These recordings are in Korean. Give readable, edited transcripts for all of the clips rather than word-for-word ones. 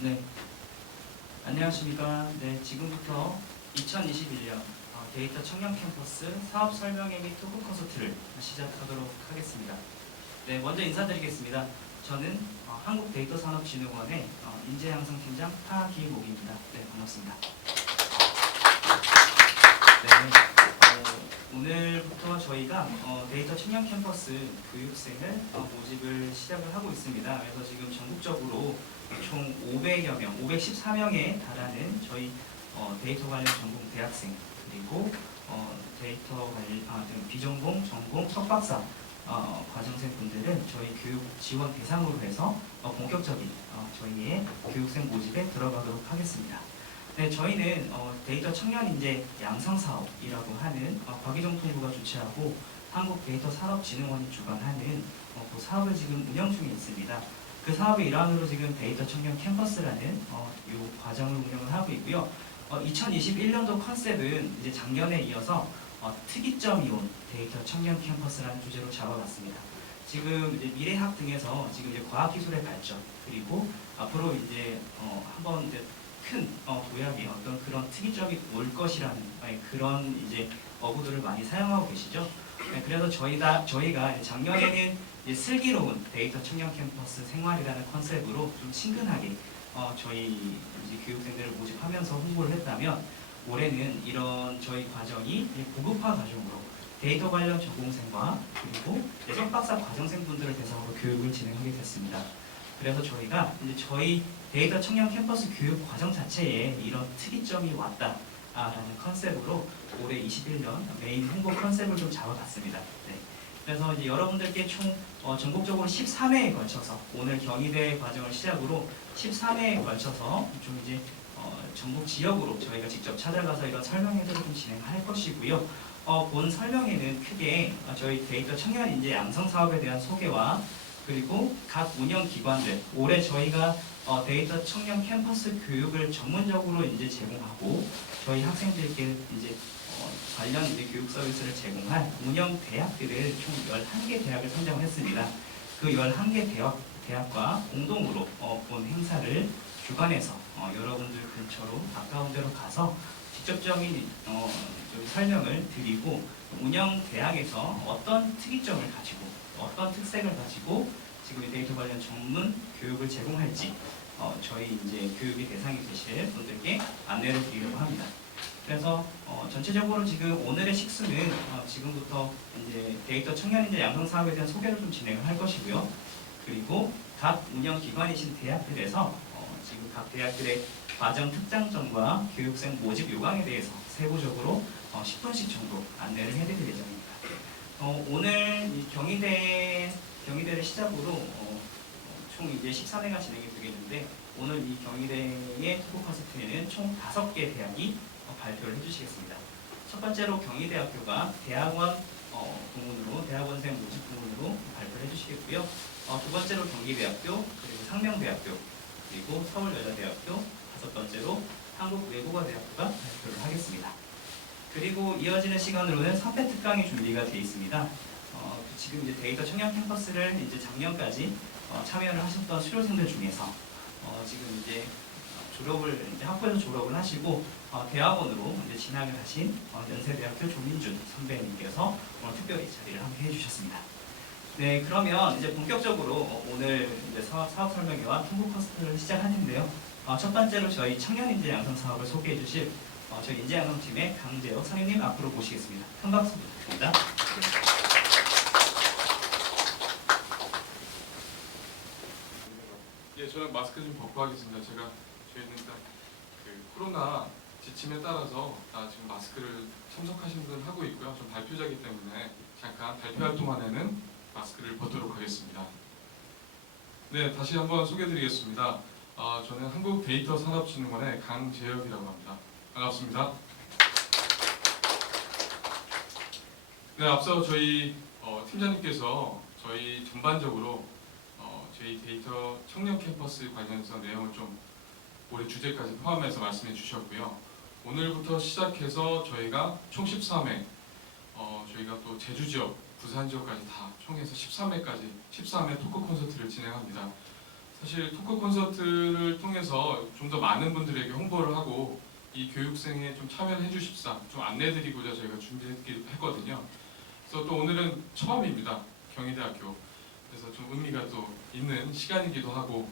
네, 안녕하십니까. 네, 지금부터 2021년 데이터 청년 캠퍼스 사업 설명회 및 토크 콘서트를 시작하도록 하겠습니다. 네, 먼저 인사드리겠습니다. 저는 한국데이터산업진흥원의 인재양성팀장 하기목입니다. 네, 반갑습니다. 네, 오늘부터 저희가 데이터 청년 캠퍼스 교육생을 모집을 시작을 하고 있습니다. 그래서 지금 전국적으로 총 500여 명, 514명에 달하는 저희 데이터 관련 전공 대학생 그리고 데이터 관련 비전공, 전공, 석박사 과정생 분들은 저희 교육 지원 대상으로 해서 본격적인 저희의 교육생 모집에 들어가도록 하겠습니다. 네, 저희는 데이터 청년 인재 양성 사업이라고 하는 과기정통부가 주최하고 한국데이터산업진흥원이 주관하는 그 사업을 지금 운영 중에 있습니다. 그 사업의 일환으로 지금 데이터 청년 캠퍼스라는 이 과정을 운영을 하고 있고요. 2021년도 컨셉은 이제 작년에 이어서 특이점이 온 데이터 청년 캠퍼스라는 주제로 잡아봤습니다. 지금 이제 미래학 등에서 지금 이제 과학기술의 발전 그리고 앞으로 이제 한번 이제 큰 도약의 어떤 그런 특이점이 올 것이라는 그런 이제 어구들을 많이 사용하고 계시죠. 그래서 저희가 작년에는 이제 슬기로운 데이터 청년 캠퍼스 생활이라는 컨셉으로 좀 친근하게 저희 이제 교육생들을 모집하면서 홍보를 했다면 올해는 이런 저희 과정이 고급화 과정으로 데이터 관련 전공생과 그리고 석박사 과정생분들을 대상으로 교육을 진행하게 됐습니다. 그래서 저희가 이제 저희 데이터 청년 캠퍼스 교육 과정 자체에 이런 특이점이 왔다라는 컨셉으로 올해 21년 메인 홍보 컨셉을 좀 잡아봤습니다. 네. 그래서 이제 여러분들께 총 전국적으로 13회에 걸쳐서 오늘 경희대 과정을 시작으로 13회에 걸쳐서 좀 이제 전국 지역으로 저희가 직접 찾아가서 이런 설명회들을 좀 진행할 것이고요. 본 설명회는 크게 저희 데이터 청년 인재 양성 사업에 대한 소개와 그리고 각 운영 기관들 올해 저희가 데이터 청년 캠퍼스 교육을 전문적으로 이제 제공하고 저희 학생들께 이제 관련 이제 교육 서비스를 제공할 운영 대학들을 총 11개 대학을 선정을 했습니다. 그 11개 대학과 공동으로 본 행사를 주관해서 여러분들 근처로 가까운 데로 가서 직접적인 설명을 드리고 운영 대학에서 어떤 특이점을 가지고 어떤 특색을 가지고 지금 데이터 관련 전문 교육을 제공할지 저희 이제 교육의 대상이 되실 분들께 안내를 드리려고 합니다. 그래서 전체적으로 지금 오늘의 식수는 지금부터 이제 데이터 청년 인재 양성 사업에 대한 소개를 좀 진행을 할 것이고요. 그리고 각 운영 기관이신 대학들에서 지금 각 대학들의 과정 특장점과 교육생 모집 요강에 대해서 세부적으로 10분씩 정도 안내를 해드릴 예정입니다. 오늘 이 경희대를 시작으로 총 이제 13회가 진행이 되겠는데 오늘 이 경희대의 토크 콘서트에는 총 5개 대학이 발표를 해주시겠습니다. 첫 번째로 경희대학교가 대학원 부문으로 대학원생 모집 부문으로 발표를 해주시겠고요. 두 번째로 경기대학교 그리고 상명대학교 그리고 서울여자대학교 다섯 번째로 한국외국어대학교가 발표를 하겠습니다. 그리고 이어지는 시간으로는 3회 특강이 준비가 되어 있습니다. 지금 이제 데이터 청년 캠퍼스를 이제 작년까지 참여를 하셨던 수료생들 중에서 지금 이제 학부에서 졸업을 하시고 대학원으로 이제 진학을 하신 연세대학교 조민준 선배님께서 오늘 특별히 자리를 함께 해주셨습니다. 네, 그러면 이제 본격적으로 오늘 이제 사업 설명회와 통보 콘서트를 시작할 텐데요. 첫 번째로 저희 청년 인재 양성 사업을 소개해 주실 저희 인재 양성팀의 강재혁 선임님 앞으로 모시겠습니다. 큰 박수 부탁드립니다. 예, 저는 마스크 좀 벗고 하겠습니다. 저희는 일단 그 코로나 지침에 따라서 지금 마스크를 참석하신 분은 하고 있고요. 좀 발표자이기 때문에 잠깐 발표할 동안에는 마스크를 벗도록 하겠습니다. 네, 다시 한번 소개드리겠습니다. 저는 한국데이터산업진흥원의 강재혁이라고 합니다. 반갑습니다. 네, 앞서 저희 팀장님께서 저희 전반적으로 저희 데이터 청년 캠퍼스 관련해서 내용을 좀 올해 주제까지 포함해서 말씀해 주셨고요. 오늘부터 시작해서 저희가 총 13회 저희가 또 제주 지역, 부산 지역까지 다 총해서 13회 토크 콘서트를 진행합니다. 사실 토크 콘서트를 통해서 좀 더 많은 분들에게 홍보를 하고 이 교육생에 좀 참여를 해주십사 좀 안내드리고자 저희가 준비했거든요. 그래서 또 오늘은 처음입니다. 경희대학교. 그래서 좀 의미가 또 있는 시간이기도 하고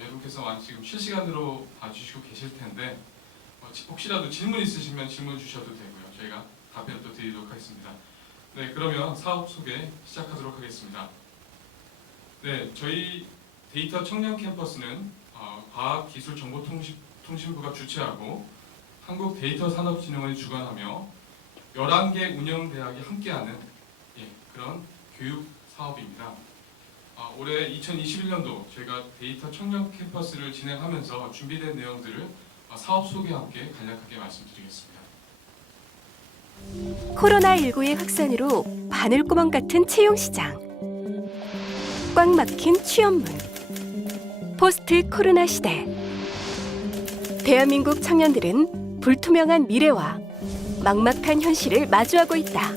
여러분께서 지금 실시간으로 봐주시고 계실 텐데 혹시라도 질문 있으시면 질문 주셔도 되고요. 저희가 답변 또 드리도록 하겠습니다. 네, 그러면 사업 소개 시작하도록 하겠습니다. 네, 저희 데이터 청년 캠퍼스는 과학기술정보통신부가 주최하고 한국데이터산업진흥원이 주관하며 11개 운영대학이 함께하는 그런 교육 사업입니다. 올해 2021년도 저희가 데이터 청년 캠퍼스를 진행하면서 준비된 내용들을 사업 소개와 함께 간략하게 말씀드리겠습니다. 코로나19의 확산으로 바늘구멍 같은 채용시장, 꽉 막힌 취업문, 포스트 코로나 시대. 대한민국 청년들은 불투명한 미래와 막막한 현실을 마주하고 있다.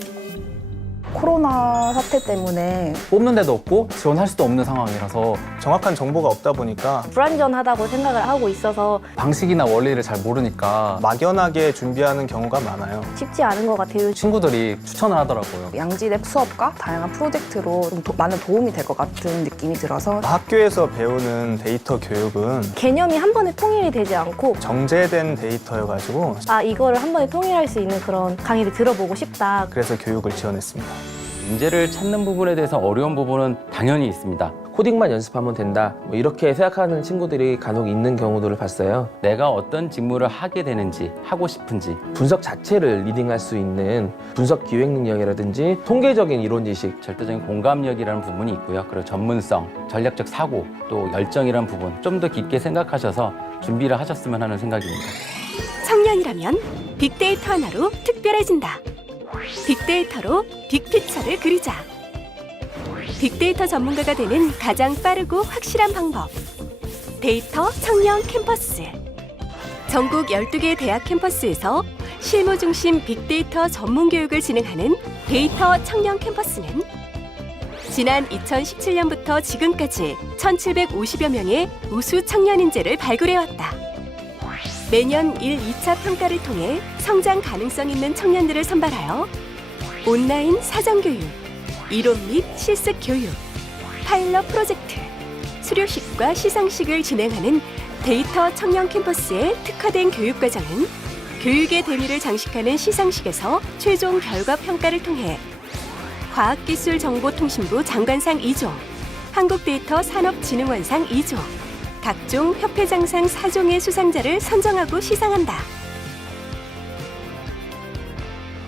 코로나 사태 때문에 뽑는 데도 없고 지원할 수도 없는 상황이라서 정확한 정보가 없다 보니까 불안전하다고 생각을 하고 있어서 방식이나 원리를 잘 모르니까 막연하게 준비하는 경우가 많아요. 쉽지 않은 것 같아요. 친구들이 추천을 하더라고요. 양질의 수업과 다양한 프로젝트로 좀 많은 도움이 될 것 같은 느낌이 들어서 학교에서 배우는 데이터 교육은 개념이 한 번에 통일이 되지 않고 정제된 데이터여가지고 이거를 한 번에 통일할 수 있는 그런 강의를 들어보고 싶다. 그래서 교육을 지원했습니다. 인재를 찾는 부분에 대해서 어려운 부분은 당연히 있습니다. 코딩만 연습하면 된다 이렇게 생각하는 친구들이 간혹 있는 경우들을 봤어요. 내가 어떤 직무를 하게 되는지, 하고 싶은지 분석 자체를 리딩할 수 있는 분석 기획 능력이라든지 통계적인 이론 지식, 절대적인 공감력이라는 부분이 있고요. 그리고 전문성, 전략적 사고, 또 열정이라는 부분 좀 더 깊게 생각하셔서 준비를 하셨으면 하는 생각입니다. 청년이라면 빅데이터 하나로 특별해진다. 빅데이터로 빅피처를 그리자. 빅데이터 전문가가 되는 가장 빠르고 확실한 방법. 데이터 청년 캠퍼스. 전국 12개 대학 캠퍼스에서 실무 중심 빅데이터 전문 교육을 진행하는 데이터 청년 캠퍼스는 지난 2017년부터 지금까지 1,750여 명의 우수 청년 인재를 발굴해왔다. 매년 1, 2차 평가를 통해 성장 가능성 있는 청년들을 선발하여 온라인 사전교육, 이론 및 실습 교육, 파일럿 프로젝트, 수료식과 시상식을 진행하는 데이터 청년 캠퍼스의 특화된 교육과정은 교육의 대미를 장식하는 시상식에서 최종 결과 평가를 통해 과학기술정보통신부 장관상 2종, 한국데이터산업진흥원상 2종, 각종 협회장상 4종의 수상자를 선정하고 시상한다.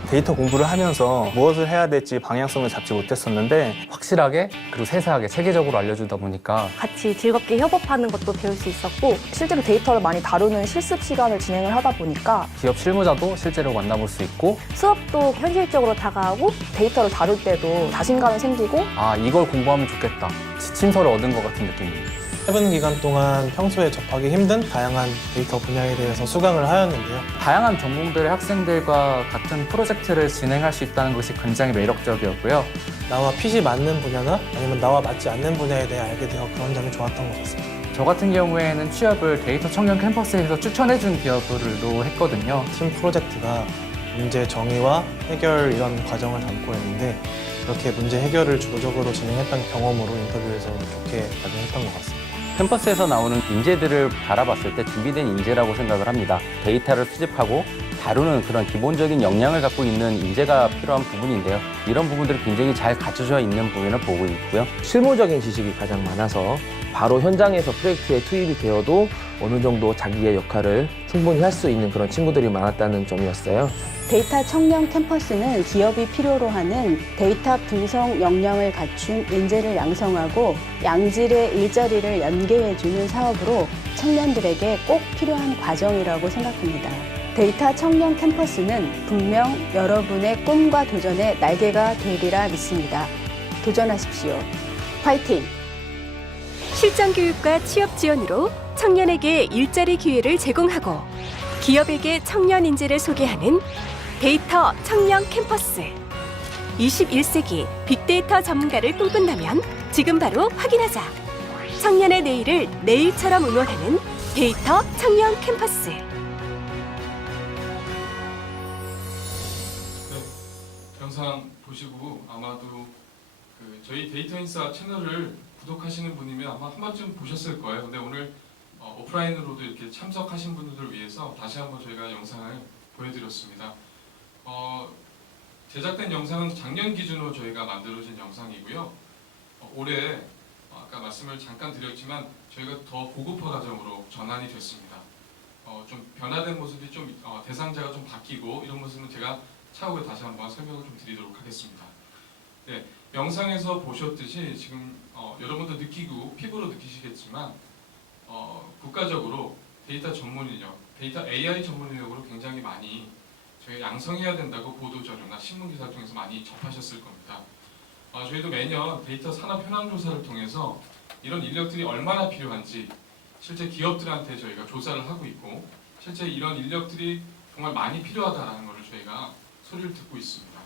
데이터 공부를 하면서 무엇을 해야 될지 방향성을 잡지 못했었는데 확실하게 그리고 세세하게 체계적으로 알려주다 보니까 같이 즐겁게 협업하는 것도 배울 수 있었고 실제로 데이터를 많이 다루는 실습 시간을 진행을 하다 보니까 기업 실무자도 실제로 만나볼 수 있고 수업도 현실적으로 다가오고 데이터를 다룰 때도 자신감이 생기고 이걸 공부하면 좋겠다. 지침서를 얻은 것 같은 느낌입니다. 짧은 기간 동안 평소에 접하기 힘든 다양한 데이터 분야에 대해서 수강을 하였는데요. 다양한 전공들의 학생들과 같은 프로젝트를 진행할 수 있다는 것이 굉장히 매력적이었고요. 나와 핏이 맞는 분야나 아니면 나와 맞지 않는 분야에 대해 알게 되어 그런 점이 좋았던 것 같습니다. 저 같은 경우에는 취업을 데이터 청년 캠퍼스에서 추천해준 기업으로 했거든요. 팀 프로젝트가 문제 정의와 해결 이런 과정을 담고 있는데 그렇게 문제 해결을 주도적으로 진행했던 경험으로 인터뷰에서 좋게 작용했던 것 같습니다. 캠퍼스에서 나오는 인재들을 바라봤을 때 준비된 인재라고 생각을 합니다. 데이터를 수집하고 다루는 그런 기본적인 역량을 갖고 있는 인재가 필요한 부분인데요. 이런 부분들이 굉장히 잘 갖춰져 있는 부분을 보고 있고요. 실무적인 지식이 가장 많아서 바로 현장에서 프로젝트에 투입이 되어도 어느 정도 자기의 역할을 충분히 할 수 있는 그런 친구들이 많았다는 점이었어요. 데이터 청년 캠퍼스는 기업이 필요로 하는 데이터 분석 역량을 갖춘 인재를 양성하고 양질의 일자리를 연계해주는 사업으로 청년들에게 꼭 필요한 과정이라고 생각합니다. 데이터 청년 캠퍼스는 분명 여러분의 꿈과 도전의 날개가 되리라 믿습니다. 도전하십시오. 파이팅! 실전 교육과 취업 지원으로 청년에게 일자리 기회를 제공하고 기업에게 청년 인재를 소개하는 데이터 청년 캠퍼스. 21세기 빅데이터 전문가를 꿈꾼다면 지금 바로 확인하자. 청년의 내일을 내일처럼 응원하는 데이터 청년 캠퍼스. 영상 보시고 아마도 저희 데이터 인싸 채널을 구독하시는 분이면 아마 한 번쯤 보셨을 거예요. 근데 오늘 오프라인으로도 이렇게 참석하신 분들을 위해서 다시 한번 저희가 영상을 보여드렸습니다. 제작된 영상은 작년 기준으로 저희가 만들어진 영상이고요. 올해 아까 말씀을 잠깐 드렸지만 저희가 더 고급화 과정으로 전환이 됐습니다. 좀 변화된 모습이 좀 대상자가 좀 바뀌고 이런 모습은 제가 차후에 다시 한번 설명을 좀 드리도록 하겠습니다. 네, 영상에서 보셨듯이 지금 여러분도 느끼고 피부로 느끼시겠지만 국가적으로 데이터 전문 인력, 데이터 AI 전문 인력으로 굉장히 많이 저희 양성해야 된다고 보도 자료나 신문 기사를 통해서 많이 접하셨을 겁니다. 저희도 매년 데이터 산업 현황 조사를 통해서 이런 인력들이 얼마나 필요한지 실제 기업들한테 저희가 조사를 하고 있고 실제 이런 인력들이 정말 많이 필요하다는 것을 저희가 소리를 듣고 있습니다.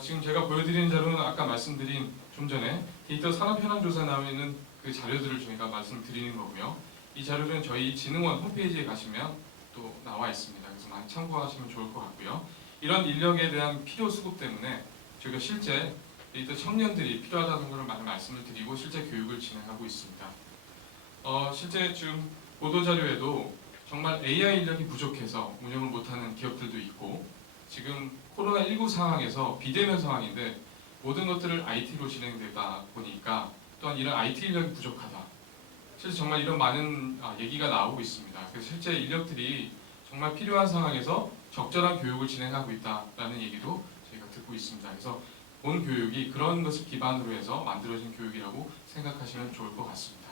지금 제가 보여드리는 자료는 아까 말씀드린 좀 전에 데이터 산업 현황 조사 나와 있는 그 자료들을 저희가 말씀드리는 거고요. 이 자료는 저희 진흥원 홈페이지에 가시면 또 나와 있습니다. 그래서 많이 참고하시면 좋을 것 같고요. 이런 인력에 대한 필요 수급 때문에 저희가 실제 데이터 청년들이 필요하다는 것을 많이 말씀을 드리고 실제 교육을 진행하고 있습니다. 실제 지금 보도자료에도 정말 AI 인력이 부족해서 운영을 못하는 기업들도 있고 지금 코로나19 상황에서 비대면 상황인데 모든 것들을 IT로 진행되다 보니까 또한 이런 IT 인력이 부족하다. 실제 정말 이런 많은 얘기가 나오고 있습니다. 그래서 실제 인력들이 정말 필요한 상황에서 적절한 교육을 진행하고 있다라는 얘기도 저희가 듣고 있습니다. 그래서 본 교육이 그런 것을 기반으로 해서 만들어진 교육이라고 생각하시면 좋을 것 같습니다.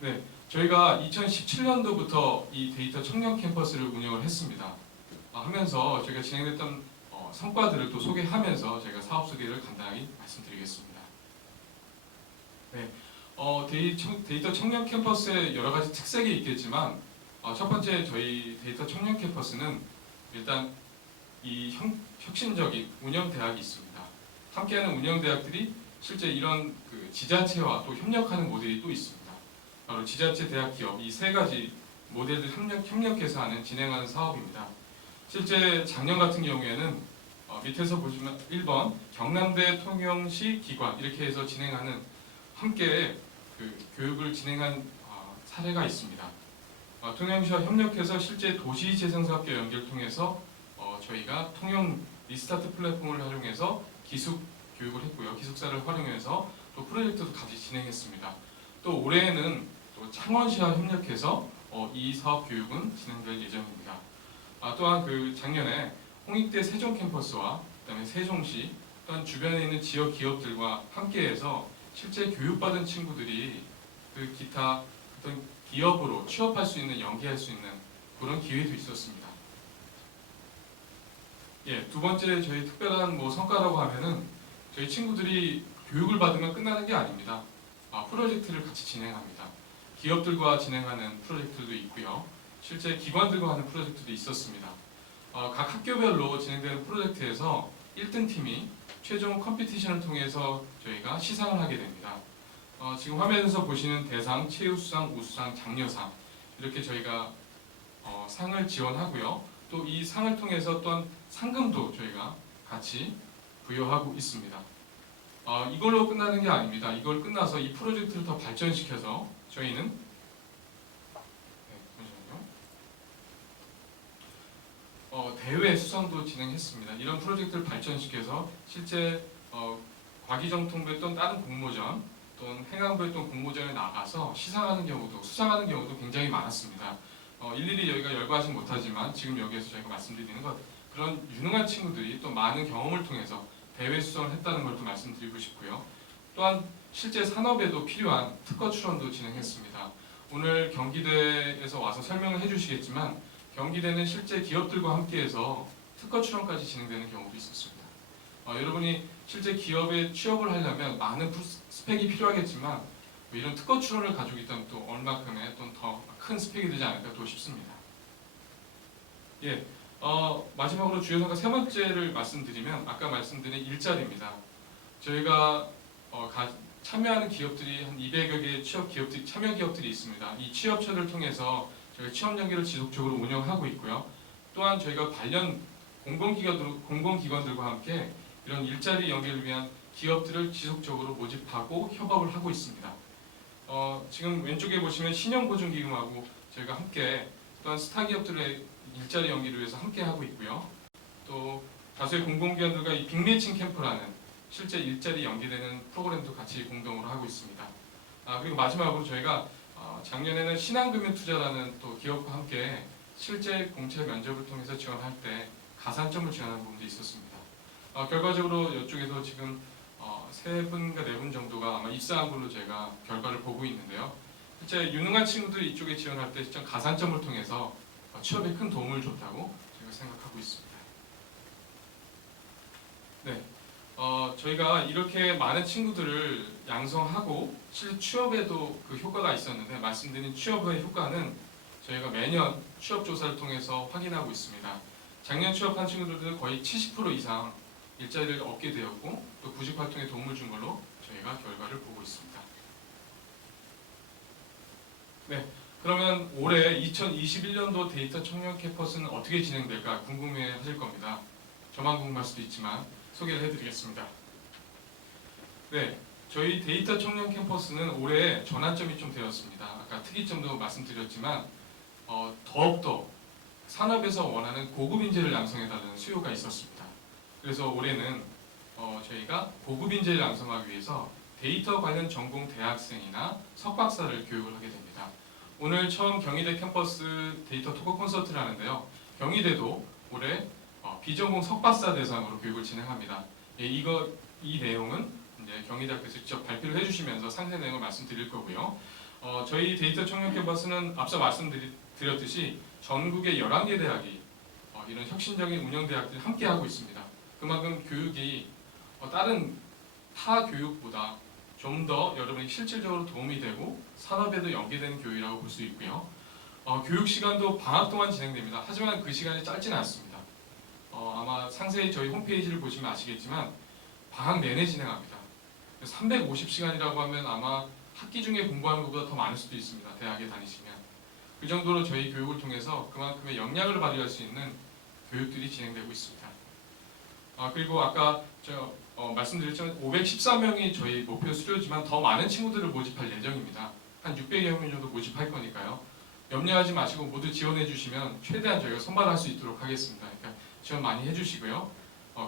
네, 저희가 2017년도부터 이 데이터 청년 캠퍼스를 운영을 했습니다. 하면서 저희가 진행됐던 성과들을 또 소개하면서 저희가 사업 소개를 간단히 말씀드리겠습니다. 네, 데이터 청년 캠퍼스의 여러 가지 특색이 있겠지만 첫 번째 저희 데이터 청년 캠퍼스는 일단 이 혁신적인 운영 대학이 있습니다. 함께하는 운영 대학들이 실제 이런 지자체와 또 협력하는 모델이 또 있습니다. 바로 지자체, 대학, 기업 이 세 가지 모델들 협력해서 진행하는 사업입니다. 실제 작년 같은 경우에는 밑에서 보시면 1번 경남대 통영시 기관 이렇게 해서 진행하는 함께 교육을 진행한 사례가 있습니다. 통영시와 협력해서 실제 도시재생사업계 연계를 통해서 저희가 통영 리스타트 플랫폼을 활용해서 기숙 교육을 했고요. 기숙사를 활용해서 또 프로젝트도 같이 진행했습니다. 또 올해에는 또 창원시와 협력해서 이 사업 교육은 진행될 예정입니다. 또한 작년에 홍익대 세종 캠퍼스와 그다음에 세종시 또한 주변에 있는 지역 기업들과 함께해서 실제 교육받은 친구들이 기타 어떤 기업으로 취업할 수 있는 연계할 수 있는 그런 기회도 있었습니다. 예, 두 번째 저희 특별한 성과라고 하면은 저희 친구들이 교육을 받으면 끝나는 게 아닙니다. 프로젝트를 같이 진행합니다. 기업들과 진행하는 프로젝트도 있고요. 실제 기관들과 하는 프로젝트도 있었습니다. 각 학교별로 진행되는 프로젝트에서 1등 팀이 최종 컴피티션을 통해서 저희가 시상을 하게 됩니다. 지금 화면에서 보시는 대상, 최우수상, 우수상, 장려상 이렇게 저희가 상을 지원하고요. 또 이 상을 통해서 또한 상금도 저희가 같이 부여하고 있습니다. 이걸로 끝나는 게 아닙니다. 이걸 끝나서 이 프로젝트를 더 발전시켜서 저희는 대회 수상도 진행했습니다. 이런 프로젝트를 발전시켜서 실제 과기정통부의 또는 다른 공모전 또는 행안부의 또는 공모전에 나가서 시상하는 경우도 수상하는 경우도 굉장히 많았습니다. 일일이 여기가 열거하지 못하지만 지금 여기에서 저희가 말씀드리는 것 그런 유능한 친구들이 또 많은 경험을 통해서 대회 수상을 했다는 걸 또 말씀드리고 싶고요. 또한 실제 산업에도 필요한 특허 출원도 진행했습니다. 오늘 경기대에서 와서 설명을 해주시겠지만 경기대는 실제 기업들과 함께해서 특허 출원까지 진행되는 경우도 있었습니다. 여러분이 실제 기업에 취업을 하려면 많은 스펙이 필요하겠지만 이런 특허 출원을 가지고 있다면 또 얼마큼의 또 더 큰 스펙이 되지 않을까 또 싶습니다. 예, 마지막으로 주요 성과 세 번째를 말씀드리면 아까 말씀드린 일자리입니다. 저희가 참여하는 기업들이 한 200여 개의 참여 기업들이 있습니다. 이 취업처를 통해서 저희가 취업 연계를 지속적으로 운영하고 있고요. 또한 저희가 관련 공공기관들과 함께 이런 일자리 연계를 위한 기업들을 지속적으로 모집하고 협업을 하고 있습니다. 지금 왼쪽에 보시면 신용보증기금하고 저희가 함께 또한 스타 기업들의 일자리 연계를 위해서 함께 하고 있고요. 또 다수의 공공기관들과 이 빅매칭 캠프라는 실제 일자리 연계되는 프로그램도 같이 공동으로 하고 있습니다. 그리고 마지막으로 저희가 작년에는 신한금융투자라는 또 기업과 함께 실제 공채 면접을 통해서 지원할 때 가산점을 지원하는 부분도 있었습니다. 결과적으로 이쪽에서 지금 3분과 4분 정도가 아마 입사한 걸로 제가 결과를 보고 있는데요. 실제 유능한 친구들이 이쪽에 지원할 때 실제 가산점을 통해서 취업에 큰 도움을 줬다고 제가 생각하고 있습니다. 네, 저희가 이렇게 많은 친구들을 양성하고 실제 취업에도 그 효과가 있었는데 말씀드린 취업의 효과는 저희가 매년 취업조사를 통해서 확인하고 있습니다. 작년 취업한 친구들은 거의 70% 이상 일자리를 얻게 되었고 또 구직활동에 도움을 준 걸로 저희가 결과를 보고 있습니다. 네, 그러면 올해 2021년도 데이터 청년 캠퍼스는 어떻게 진행될까 궁금해 하실 겁니다. 저만 궁금할 수도 있지만 소개를 해드리겠습니다. 네, 저희 데이터 청년 캠퍼스는 올해 전환점이 좀 되었습니다. 아까 특이점도 말씀드렸지만 더욱더 산업에서 원하는 고급 인재를 양성해달라는 수요가 있었습니다. 그래서 올해는 저희가 고급 인재를 양성하기 위해서 데이터 관련 전공 대학생이나 석박사를 교육을 하게 됩니다. 오늘 처음 경희대 캠퍼스 데이터 토크 콘서트를 하는데요. 경희대도 올해 비전공 석박사 대상으로 교육을 진행합니다. 이 내용은 이제 경희대학교에서 직접 발표를 해주시면서 상세 내용을 말씀드릴 거고요. 저희 데이터 청년 캠퍼스는 앞서 말씀드렸듯이 전국의 11개 대학이 이런 혁신적인 운영 대학들이 함께 하고 있습니다. 그만큼 교육이 다른 타 교육보다 좀 더 여러분이 실질적으로 도움이 되고 산업에도 연계되는 교육이라고 볼 수 있고요. 교육 시간도 방학 동안 진행됩니다. 하지만 그 시간이 짧지는 않습니다. 아마 상세히 저희 홈페이지를 보시면 아시겠지만 방학 내내 진행합니다. 350시간이라고 하면 아마 학기 중에 공부하는 것보다 더 많을 수도 있습니다. 대학에 다니시면. 그 정도로 저희 교육을 통해서 그만큼의 역량을 발휘할 수 있는 교육들이 진행되고 있습니다. 그리고 아까 말씀드렸지만 514명이 저희 목표 수료지만 더 많은 친구들을 모집할 예정입니다. 한 600여 명 정도 모집할 거니까요. 염려하지 마시고 모두 지원해 주시면 최대한 저희가 선발할 수 있도록 하겠습니다. 그러니까 지원 많이 해주시고요.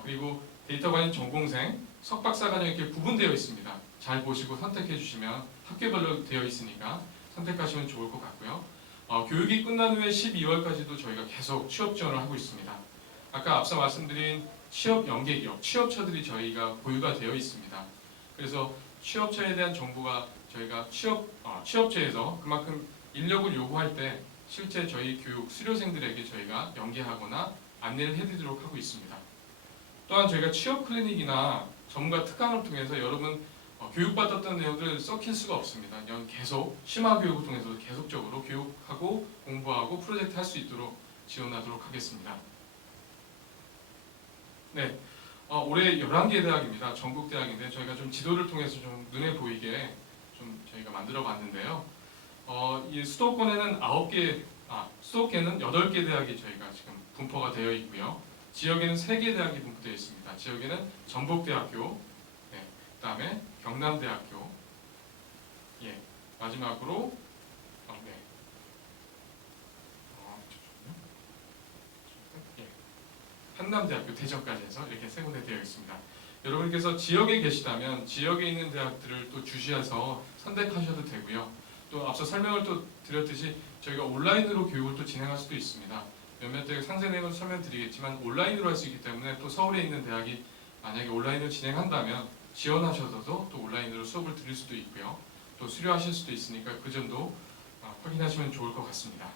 그리고 데이터 관련 전공생, 석박사 과정이 이렇게 구분되어 있습니다. 잘 보시고 선택해 주시면 학교별로 되어 있으니까 선택하시면 좋을 것 같고요. 교육이 끝난 후에 12월까지도 저희가 계속 취업 지원을 하고 있습니다. 아까 앞서 말씀드린 취업 연계 기업, 취업처들이 저희가 보유가 되어 있습니다. 그래서 취업처에 대한 정보가 저희가 취업처에서 그만큼 인력을 요구할 때 실제 저희 교육 수료생들에게 저희가 연계하거나 안내를 해드리도록 하고 있습니다. 또한 저희가 취업 클리닉이나 전문가 특강을 통해서 여러분 교육받았던 내용들을 썩힐 수가 없습니다. 계속 심화 교육을 통해서 계속적으로 교육하고 공부하고 프로젝트 할 수 있도록 지원하도록 하겠습니다. 네, 올해 11개 대학입니다. 전국 대학인데 저희가 좀 지도를 통해서 좀 눈에 보이게 좀 저희가 만들어 봤는데요. 이 수도권에는 수도권에는 8개 대학이 저희가 지금 분포가 되어 있고요. 지역에는 3개 대학이 분포되어 있습니다. 지역에는 전북대학교, 네, 그다음에 경남대학교, 예, 마지막으로 한남대학교 대전까지 해서 이렇게 3군데 되어 있습니다. 여러분께서 지역에 계시다면 지역에 있는 대학들을 또 주시해서 선택하셔도 되고요. 또 앞서 설명을 또 드렸듯이 저희가 온라인으로 교육을 또 진행할 수도 있습니다. 몇몇 대학 상세 내용을 설명드리겠지만 온라인으로 할 수 있기 때문에 또 서울에 있는 대학이 만약에 온라인으로 진행한다면 지원하셔서도 또 온라인으로 수업을 드릴 수도 있고요. 또 수료하실 수도 있으니까 그 점도 확인하시면 좋을 것 같습니다.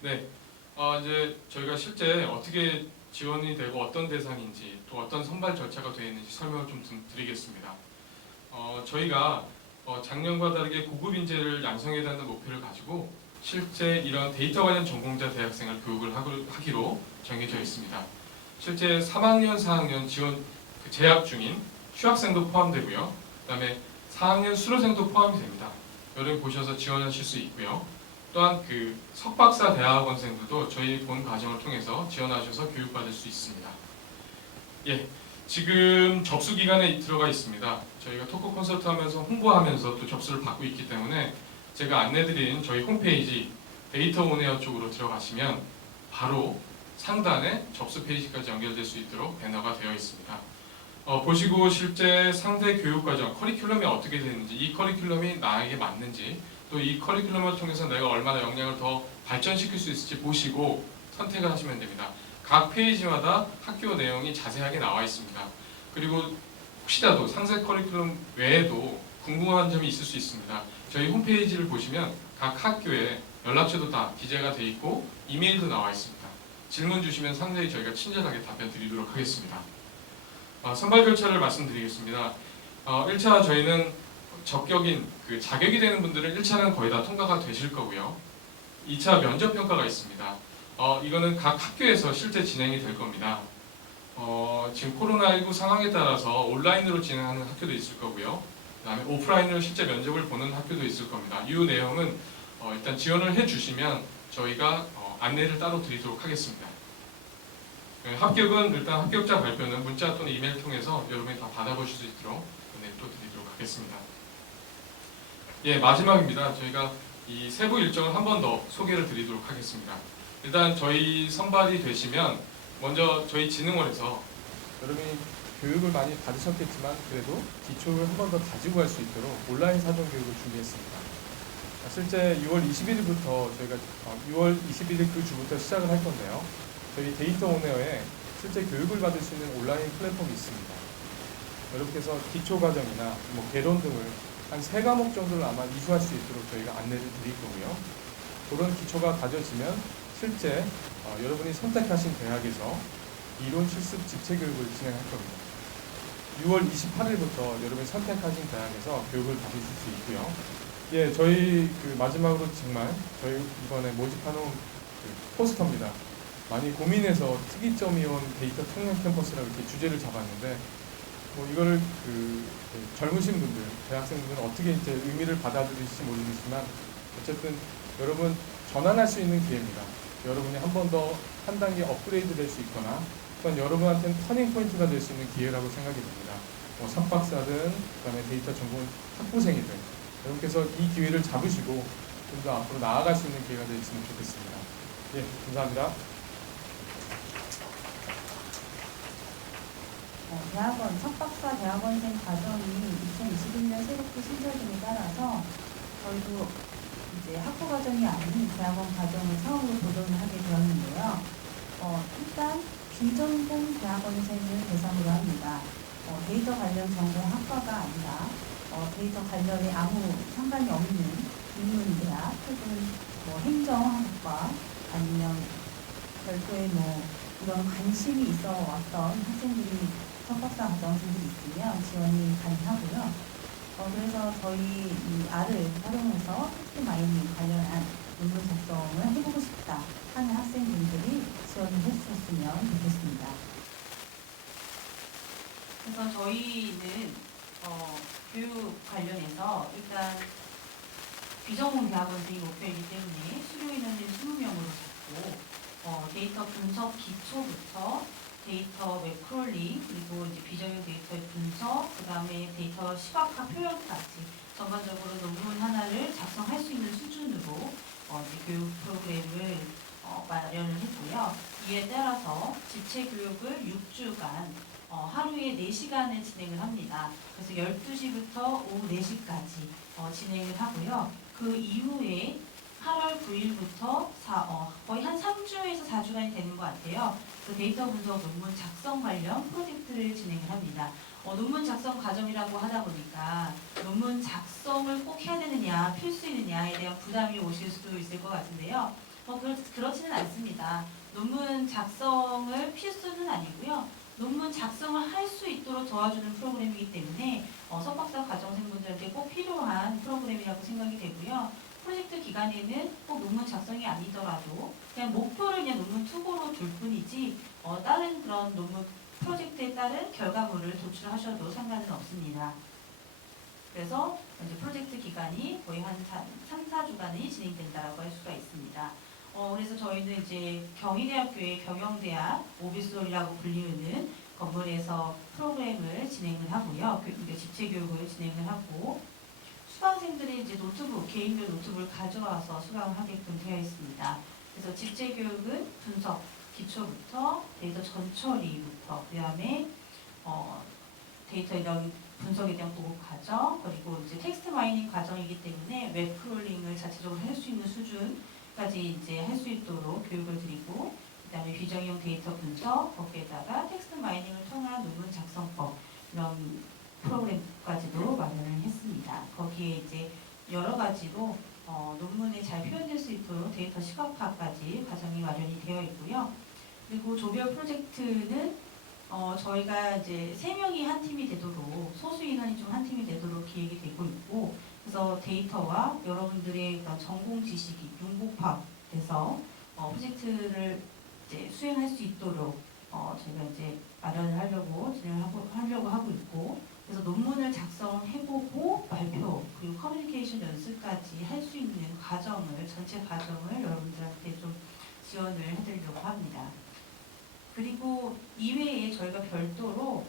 네, 이제 저희가 실제 어떻게 지원이 되고 어떤 대상인지 또 어떤 선발 절차가 되어 있는지 설명을 좀 드리겠습니다. 저희가 작년과 다르게 고급 인재를 양성해야 한다는 목표를 가지고 실제 이런 데이터 관련 전공자 대학생을 교육을 하기로 정해져 있습니다. 실제 3학년, 4학년 지원 재학 중인 휴학생도 포함되고요. 그다음에 4학년 수료생도 포함이 됩니다. 여러분 보셔서 지원하실 수 있고요. 또한 그 석박사 대학원생들도 저희 본 과정을 통해서 지원하셔서 교육받을 수 있습니다. 예, 지금 접수 기간에 들어가 있습니다. 저희가 토크 콘서트 하면서 홍보하면서 또 접수를 받고 있기 때문에 제가 안내드린 저희 홈페이지 데이터 온에어 쪽으로 들어가시면 바로 상단에 접수 페이지까지 연결될 수 있도록 배너가 되어 있습니다. 보시고 실제 상대 교육과정, 커리큘럼이 어떻게 되는지, 이 커리큘럼이 나에게 맞는지, 또 이 커리큘럼을 통해서 내가 얼마나 역량을 더 발전시킬 수 있을지 보시고 선택을 하시면 됩니다. 각 페이지마다 학교 내용이 자세하게 나와 있습니다. 그리고 혹시라도 상세 커리큘럼 외에도 궁금한 점이 있을 수 있습니다. 저희 홈페이지를 보시면 각 학교에 연락처도 다 기재가 되어 있고 이메일도 나와 있습니다. 질문 주시면 상세히 저희가 친절하게 답변 드리도록 하겠습니다. 선발 절차를 말씀드리겠습니다. 1차 저희는 적격인 자격이 되는 분들은 1차는 거의 다 통과가 되실 거고요. 2차 면접 평가가 있습니다. 이거는 각 학교에서 실제 진행이 될 겁니다. 지금 코로나19 상황에 따라서 온라인으로 진행하는 학교도 있을 거고요. 그 다음에 오프라인으로 실제 면접을 보는 학교도 있을 겁니다. 이 내용은 일단 지원을 해주시면 저희가 안내를 따로 드리도록 하겠습니다. 합격은 일단 합격자 발표는 문자 또는 이메일 통해서 여러분이 다 받아보실 수 있도록 안내 또 드리도록 하겠습니다. 예, 마지막입니다. 저희가 이 세부 일정을 한 번 더 소개를 드리도록 하겠습니다. 일단 저희 선발이 되시면 먼저 저희 진흥원에서 여러분이 교육을 많이 받으셨겠지만 그래도 기초를 한 번 더 다지고 갈 수 있도록 온라인 사전 교육을 준비했습니다. 실제 6월 21일부터 저희가 6월 21일 그 주부터 시작을 할 건데요. 저희 데이터 온에어에 실제 교육을 받을 수 있는 온라인 플랫폼이 있습니다. 여러분께서 기초 과정이나 개론 등을 한 3과목 정도를 아마 이수할 수 있도록 저희가 안내를 드릴 거고요. 그런 기초가 다져지면 실제 여러분이 선택하신 대학에서 이론 실습 집체 교육을 진행할 겁니다. 6월 28일부터 여러분이 선택하신 대학에서 교육을 받으실 수 있고요. 예, 저희 마지막으로 정말 저희 이번에 모집해놓은 포스터입니다. 많이 고민해서 특이점이 온 데이터 청년 캠퍼스라고 이렇게 주제를 잡았는데 이거를 젊으신 분들, 대학생분들은 어떻게 이제 의미를 받아들일지 모르겠지만 어쨌든 여러분 전환할 수 있는 기회입니다. 여러분이 한 번 더 한 단계 업그레이드 될 수 있거나 또한 여러분한테는 터닝 포인트가 될 수 있는 기회라고 생각이 듭니다. 3박사든 그다음에 데이터 전공 학부생이든 여러분께서 이 기회를 잡으시고 좀 더 앞으로 나아갈 수 있는 기회가 됐으면 좋겠습니다. 예, 감사합니다. 대학원, 석박사 대학원생 과정이 2021년 세력부 신설 등에 따라서 저희도 이제 학부 과정이 아닌 대학원 과정을 처음으로 도전을 하게 되었는데요. 일단 비전공 대학원생을 대상으로 합니다. 데이터 관련 전공 학과가 아니라 데이터 관련에 아무 상관이 없는 인문대학 혹은 행정학과 아니면 별도의 이런 관심이 있어 왔던 학생들이 석박사 과정생들이 있으면 지원이 가능하고요. 그래서 저희 이 R을 활용해서 팩트마이닝 관련한 논문 작성을 해보고 싶다 하는 학생분들이 지원을 해주셨으면 좋겠습니다. 그래서 저희는 교육 관련해서 일단 비전공 대학원생이 목표이기 때문에 수료 인원을 20명으로 잡고 데이터 분석 기초부터 데이터 웹 크롤링, 그리고 이제 비정형 데이터의 분석, 그 다음에 데이터 시각화 표현까지 전반적으로 논문 하나를 작성할 수 있는 수준으로 이제 교육 프로그램을 마련을 했고요. 이에 따라서 집체 교육을 6주간 하루에 4시간을 진행을 합니다. 그래서 12시부터 오후 4시까지 진행을 하고요. 그 이후에 8월 9일부터 거의 한 3주에서 4주간이 되는 것 같아요. 그 데이터 분석 논문 작성 관련 프로젝트를 진행을 합니다. 논문 작성 과정이라고 하다 보니까 논문 작성을 꼭 해야 되느냐, 필수이느냐에 대한 부담이 오실 수도 있을 것 같은데요. 그렇지는 않습니다. 논문 작성을 필수는 아니고요. 논문 작성을 할 수 있도록 도와주는 프로그램이기 때문에 석박사 과정생분들한테 꼭 필요한 프로그램이라고 생각이 되고요. 프로젝트 기간에는 꼭 논문 작성이 아니더라도 그냥 목표를 그냥 논문 투고로 둘 뿐이지 다른 그런 논문 프로젝트에 따른 결과물을 도출하셔도 상관은 없습니다. 그래서 이제 프로젝트 기간이 거의 한 3, 4주간이 진행된다라고 할 수가 있습니다. 그래서 저희는 이제 경희대학교의 경영대학 모비스홀이라고 불리우는 건물에서 프로그램을 진행을 하고요. 그러니까 집체 교육을 진행을 하고 수강생들이 이제 노트북, 개인별 노트북을 가져와서 수강을 하게끔 되어 있습니다. 그래서 집체 교육은 분석, 기초부터 데이터 전처리부터 그다음에 데이터에 대한 분석에 대한 보급 과정, 그리고 이제 텍스트 마이닝 과정이기 때문에 웹 크롤링을 자체적으로 할 수 있는 수준까지 이제 할 수 있도록 교육을 드리고, 그다음에 비정형 데이터 분석, 거기에다가 텍스트 마이닝을 통한 논문 작성법 이런 프로그램까지도 마련을 했습니다. 거기에 이제 여러 가지로 논문에 잘 표현될 수 있도록 데이터 시각화까지 과정이 마련이 되어 있고요. 그리고 조별 프로젝트는 저희가 이제 3명이 한 팀이 되도록, 소수 인원이 좀 한 팀이 되도록 기획이 되고 있고, 그래서 데이터와 여러분들의 그런 전공 지식이 융복합돼서 프로젝트를 이제 수행할 수 있도록 저희가 이제 마련을 하려고 하고 있고, 그래서 논문을 작성해보고 발표 그리고 커뮤니케이션 연습까지 할 수 있는 과정을, 전체 과정을 여러분들한테 좀 지원을 해드리려고 합니다. 그리고 이외에 저희가 별도로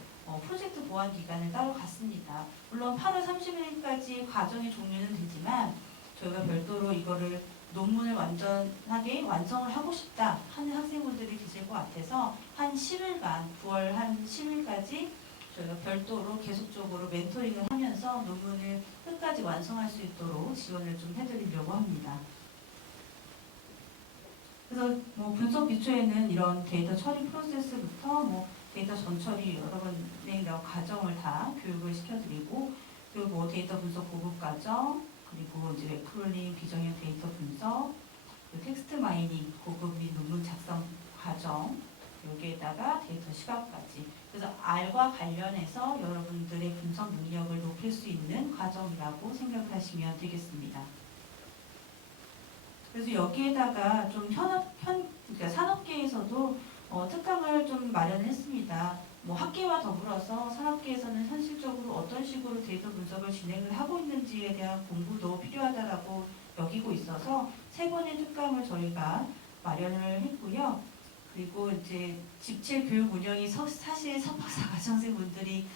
프로젝트 보완 기간을 따로 갖습니다. 물론 8월 30일까지 과정의 종료는 되지만 저희가 별도로 이거를 논문을 완전하게 완성을 하고 싶다 하는 학생분들이 계실 것 같아서 한 10일간, 9월 한 10일까지 저희가 별도로 계속적으로 멘토링을 하면서 논문을 끝까지 완성할 수 있도록 지원을 좀 해드리려고 합니다. 그래서 분석 기초에는 이런 데이터 처리 프로세스부터 데이터 전처리 여러 번의 이런 과정을 다 교육을 시켜드리고, 그리고 데이터 분석 보급 과정, 그리고 이제 웹크롤링, 비정형 데이터 분석, 텍스트 마이닝, 고급 및 논문 작성 과정, 여기에다가 데이터 시각까지. 그래서 R과 관련해서 여러분들의 분석 능력을 높일 수 있는 과정이라고 생각을 하시면 되겠습니다. 그래서 여기에다가 좀 그러니까 산업계에서도 특강을 좀 마련했습니다. 학계와 더불어서 산업계에서는 현실적으로 어떤 식으로 데이터 분석을 진행을 하고 있는지에 대한 공부도 필요하다라고 여기고 있어서 3번의 특강을 저희가 마련을 했고요. 그리고 이제 집체 교육 운영이 사실 석박사 과정생분들이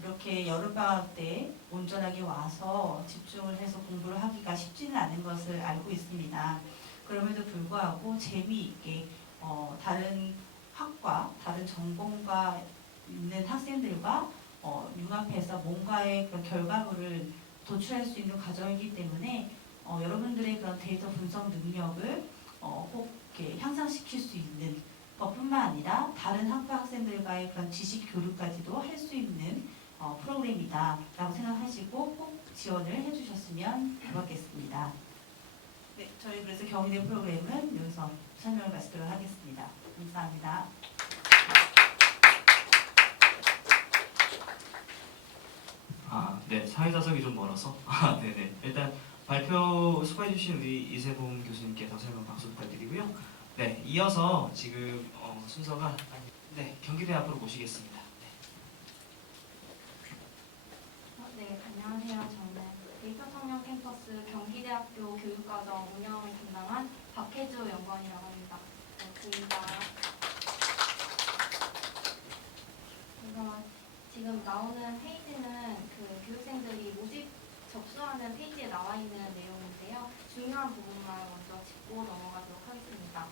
이렇게 여름방학 때 온전하게 와서 집중을 해서 공부를 하기가 쉽지는 않은 것을 알고 있습니다. 그럼에도 불구하고 재미있게 다른 학과, 다른 전공과 있는 학생들과 융합해서 뭔가의 그런 결과물을 도출할 수 있는 과정이기 때문에 여러분들의 그런 데이터 분석 능력을 꼭 이렇게 향상시킬 수 있는 것뿐만 아니라 다른 학과 학생들과의 그런 지식 교류까지도 할 수 있는 프로그램이다라고 생각하시고 꼭 지원을 해주셨으면 고맙겠습니다. 네, 저희 그래서 경희대 프로그램은 여기서 설명을 마치도록 하겠습니다. 감사합니다. 네, 사회자석이 좀 멀어서 네네. 일단 발표 수고해주신 우리 이세봉 교수님께 다시 한번 박수 부탁드리고요. 네, 이어서 지금 순서가 경기대 앞으로 모시겠습니다. 네, 안녕하세요. 저는 데이터 청년 캠퍼스 경기대학교 교육과정 운영을 담당한 박혜주 연구원이라고 합니다. 반갑습니다. 그래서 지금 나오는 페이지는 그 교육생들이 모집 접수하는 페이지에 나와 있는 내용인데요. 중요한 부분만 먼저 짚고 넘어가도록 하겠습니다.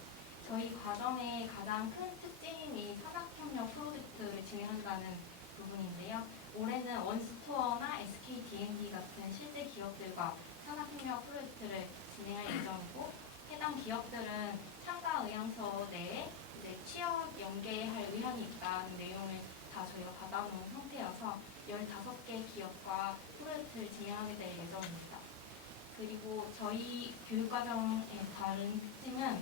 저희 과정의 가장 큰 특징이 산학협력 프로젝트를 진행한다는 부분인데요. 올해는 원스토어나 SKD&D 같은 실제 기업들과 산학협력 프로젝트를 진행할 예정이고, 해당 기업들은 참가 의향서 내에 이제 취업 연계할 의향이 있다는 내용을 다 저희가 받아놓은 상태여서 15개 기업과 프로젝트를 진행하게 될 예정입니다. 그리고 저희 교육과정의 다른 특징은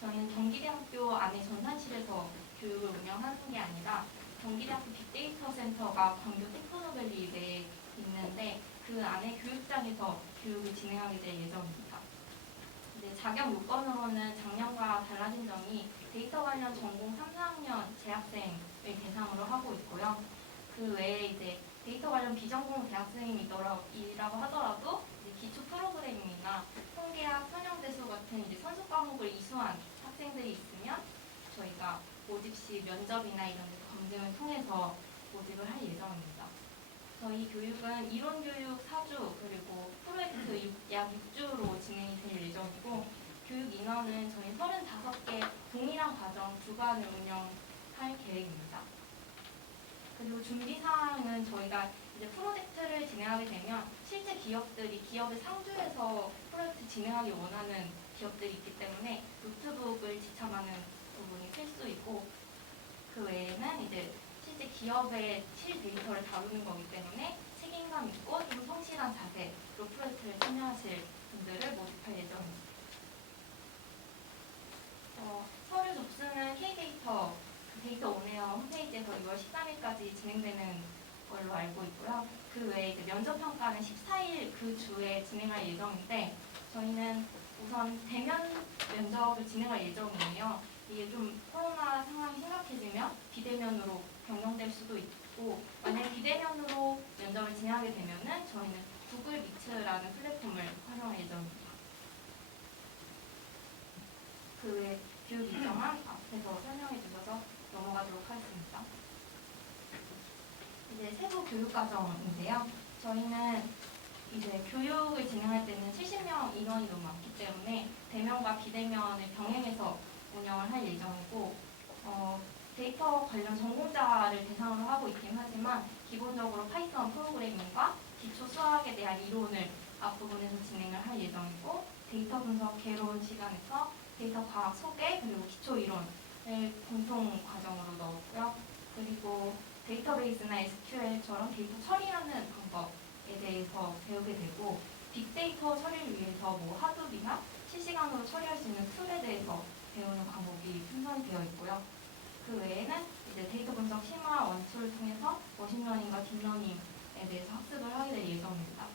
저희는 경기대학교 안에 전산실에서 교육을 운영하는 게 아니라 경기대학교 빅데이터 센터가 광교 테크노밸리 내에 있는데 그 안에 교육장에서 교육을 진행하게 될 예정입니다. 자격 요건으로는 작년과 달라진 점이 데이터 관련 전공 3, 4학년 재학생을 대상으로 하고 있고요. 그 외에 이제 데이터 관련 비전공 대학생이라고 하더라도 이제 기초 프로그래밍이나 통계학, 편형대수 같은 이제 선수 과목을 이수한 학생들이 있으면 저희가 모집 시 면접이나 이런 데 검증을 통해서 모집을 할 예정입니다. 저희 교육은 이론 교육 4주 그리고 프로젝트 약 6주로 진행이 될 예정이고 교육 인원은 저희 35개 동일한 과정 주간을 운영할 계획입니다. 그리고 준비 사항은 저희가 이제 프로젝트를 진행하게 되면 실제 기업들이 기업의 상주에서 프로젝트 진행하기 원하는 기업들이 있기 때문에 노트북을 지참하는 부분이 필수이고 그 외에는 이제 실제 기업의 실데이터를 다루는 거기 때문에 책임감 있고 좀 성실한 자세로 프로젝트를 참여하실 분들을 모집할 예정입니다. 서류 접수는 K데이터 데이터 온에어 홈페이지에서 2월 13일까지 진행되는 걸로 알고 있고요. 그 외에 이제 면접 평가는 14일 그 주에 진행할 예정인데 저희는 우선 대면 면접을 진행할 예정이에요. 이게 좀 코로나 상황이 심각해지면 비대면으로 변경될 수도 있고 만약 비대면으로 면접을 진행하게 되면은 저희는 구글 미츠라는 플랫폼을 활용할 예정입니다. 그 외 교육 일정은 앞에서 설명해 주셔서 넘어가도록 하겠습니다. 이제 세부 교육 과정인데요. 저희는 이제 교육을 진행할 때는 70명 인원이 너무 많기 때문에 대면과 비대면을 병행해서 운영을 할 예정이고 데이터 관련 전공자를 대상으로 하고 있긴 하지만 기본적으로 파이썬 프로그래밍과 기초 수학에 대한 이론을 앞부분에서 진행을 할 예정이고 데이터 분석 개론 시간에서 데이터 과학 소개 그리고 기초 이론을 공통 과정으로 넣었고요. 그리고 데이터베이스나 SQL처럼 데이터 처리하는 방법에 대해서 배우게 되고 빅데이터 처리를 위해서 뭐 하둡이나 실시간으로 처리할 수 있는 툴에 대해서 배우는 과목이 편성이 되어 있고요. 그 외에는 이제 데이터 분석 심화 원툴을 통해서 머신러닝과 딥러닝에 대해서 학습을 하게 될 예정입니다.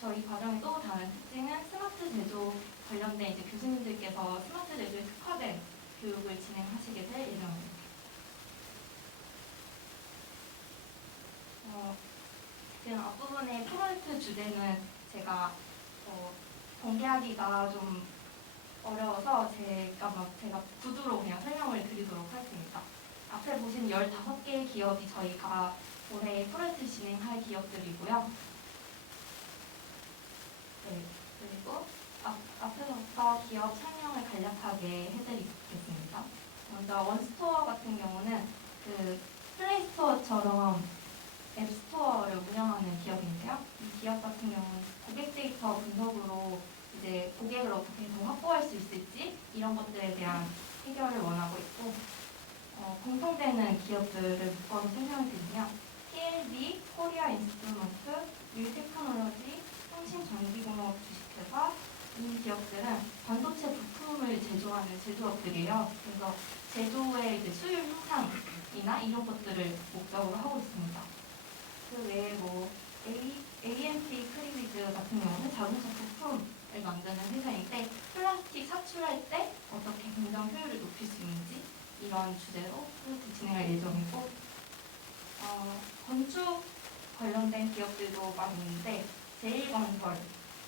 저희 과정의 또 다른 특징은 스마트 제조 관련된 이제 교수님들께서 스마트 제조에 특화된 교육을 진행하시게 될 예정입니다. 지금 앞부분의 프로젝트 주제는 제가 공개하기가 좀 어려워서 제가 구두로 그냥 설명을 드리도록 하겠습니다. 앞에 보신 15개의 기업이 저희가 올해 프로젝트 진행할 기업들이고요. 네, 그리고 앞에서부터 기업 설명을 간략하게 해드리겠습니다. 먼저 원스토어 같은 경우는 그 플레이스토어처럼 앱스토어를 운영하는 기업인데요. 이 기업 같은 경우는 고객 데이터 분석으로 이제 고객을 어떻게 더 확보할 수 있을지 이런 것들에 대한 해결을 원하고 있고 공통되는 기업들을 묶어서 설명을 드리면 TLB, 코리아 인스트루먼트, 윌테크놀로지, 통신전기공업 주식회사 이 기업들은 반도체 부품을 제조하는 제조업들이에요. 그래서 제조의 이제 수율 향상이나 이런 것들을 목적으로 하고 있습니다. 그 외에 뭐 AMP 크리비즈 같은 경우는 자동차 부품을 만드는 회사인데 플라스틱 사출할 때 어떻게 공정 효율을 높일 수 있는지 이런 주제로 프로젝트 진행할 예정이고 건축 관련된 기업들도 많이 있는데 제1건설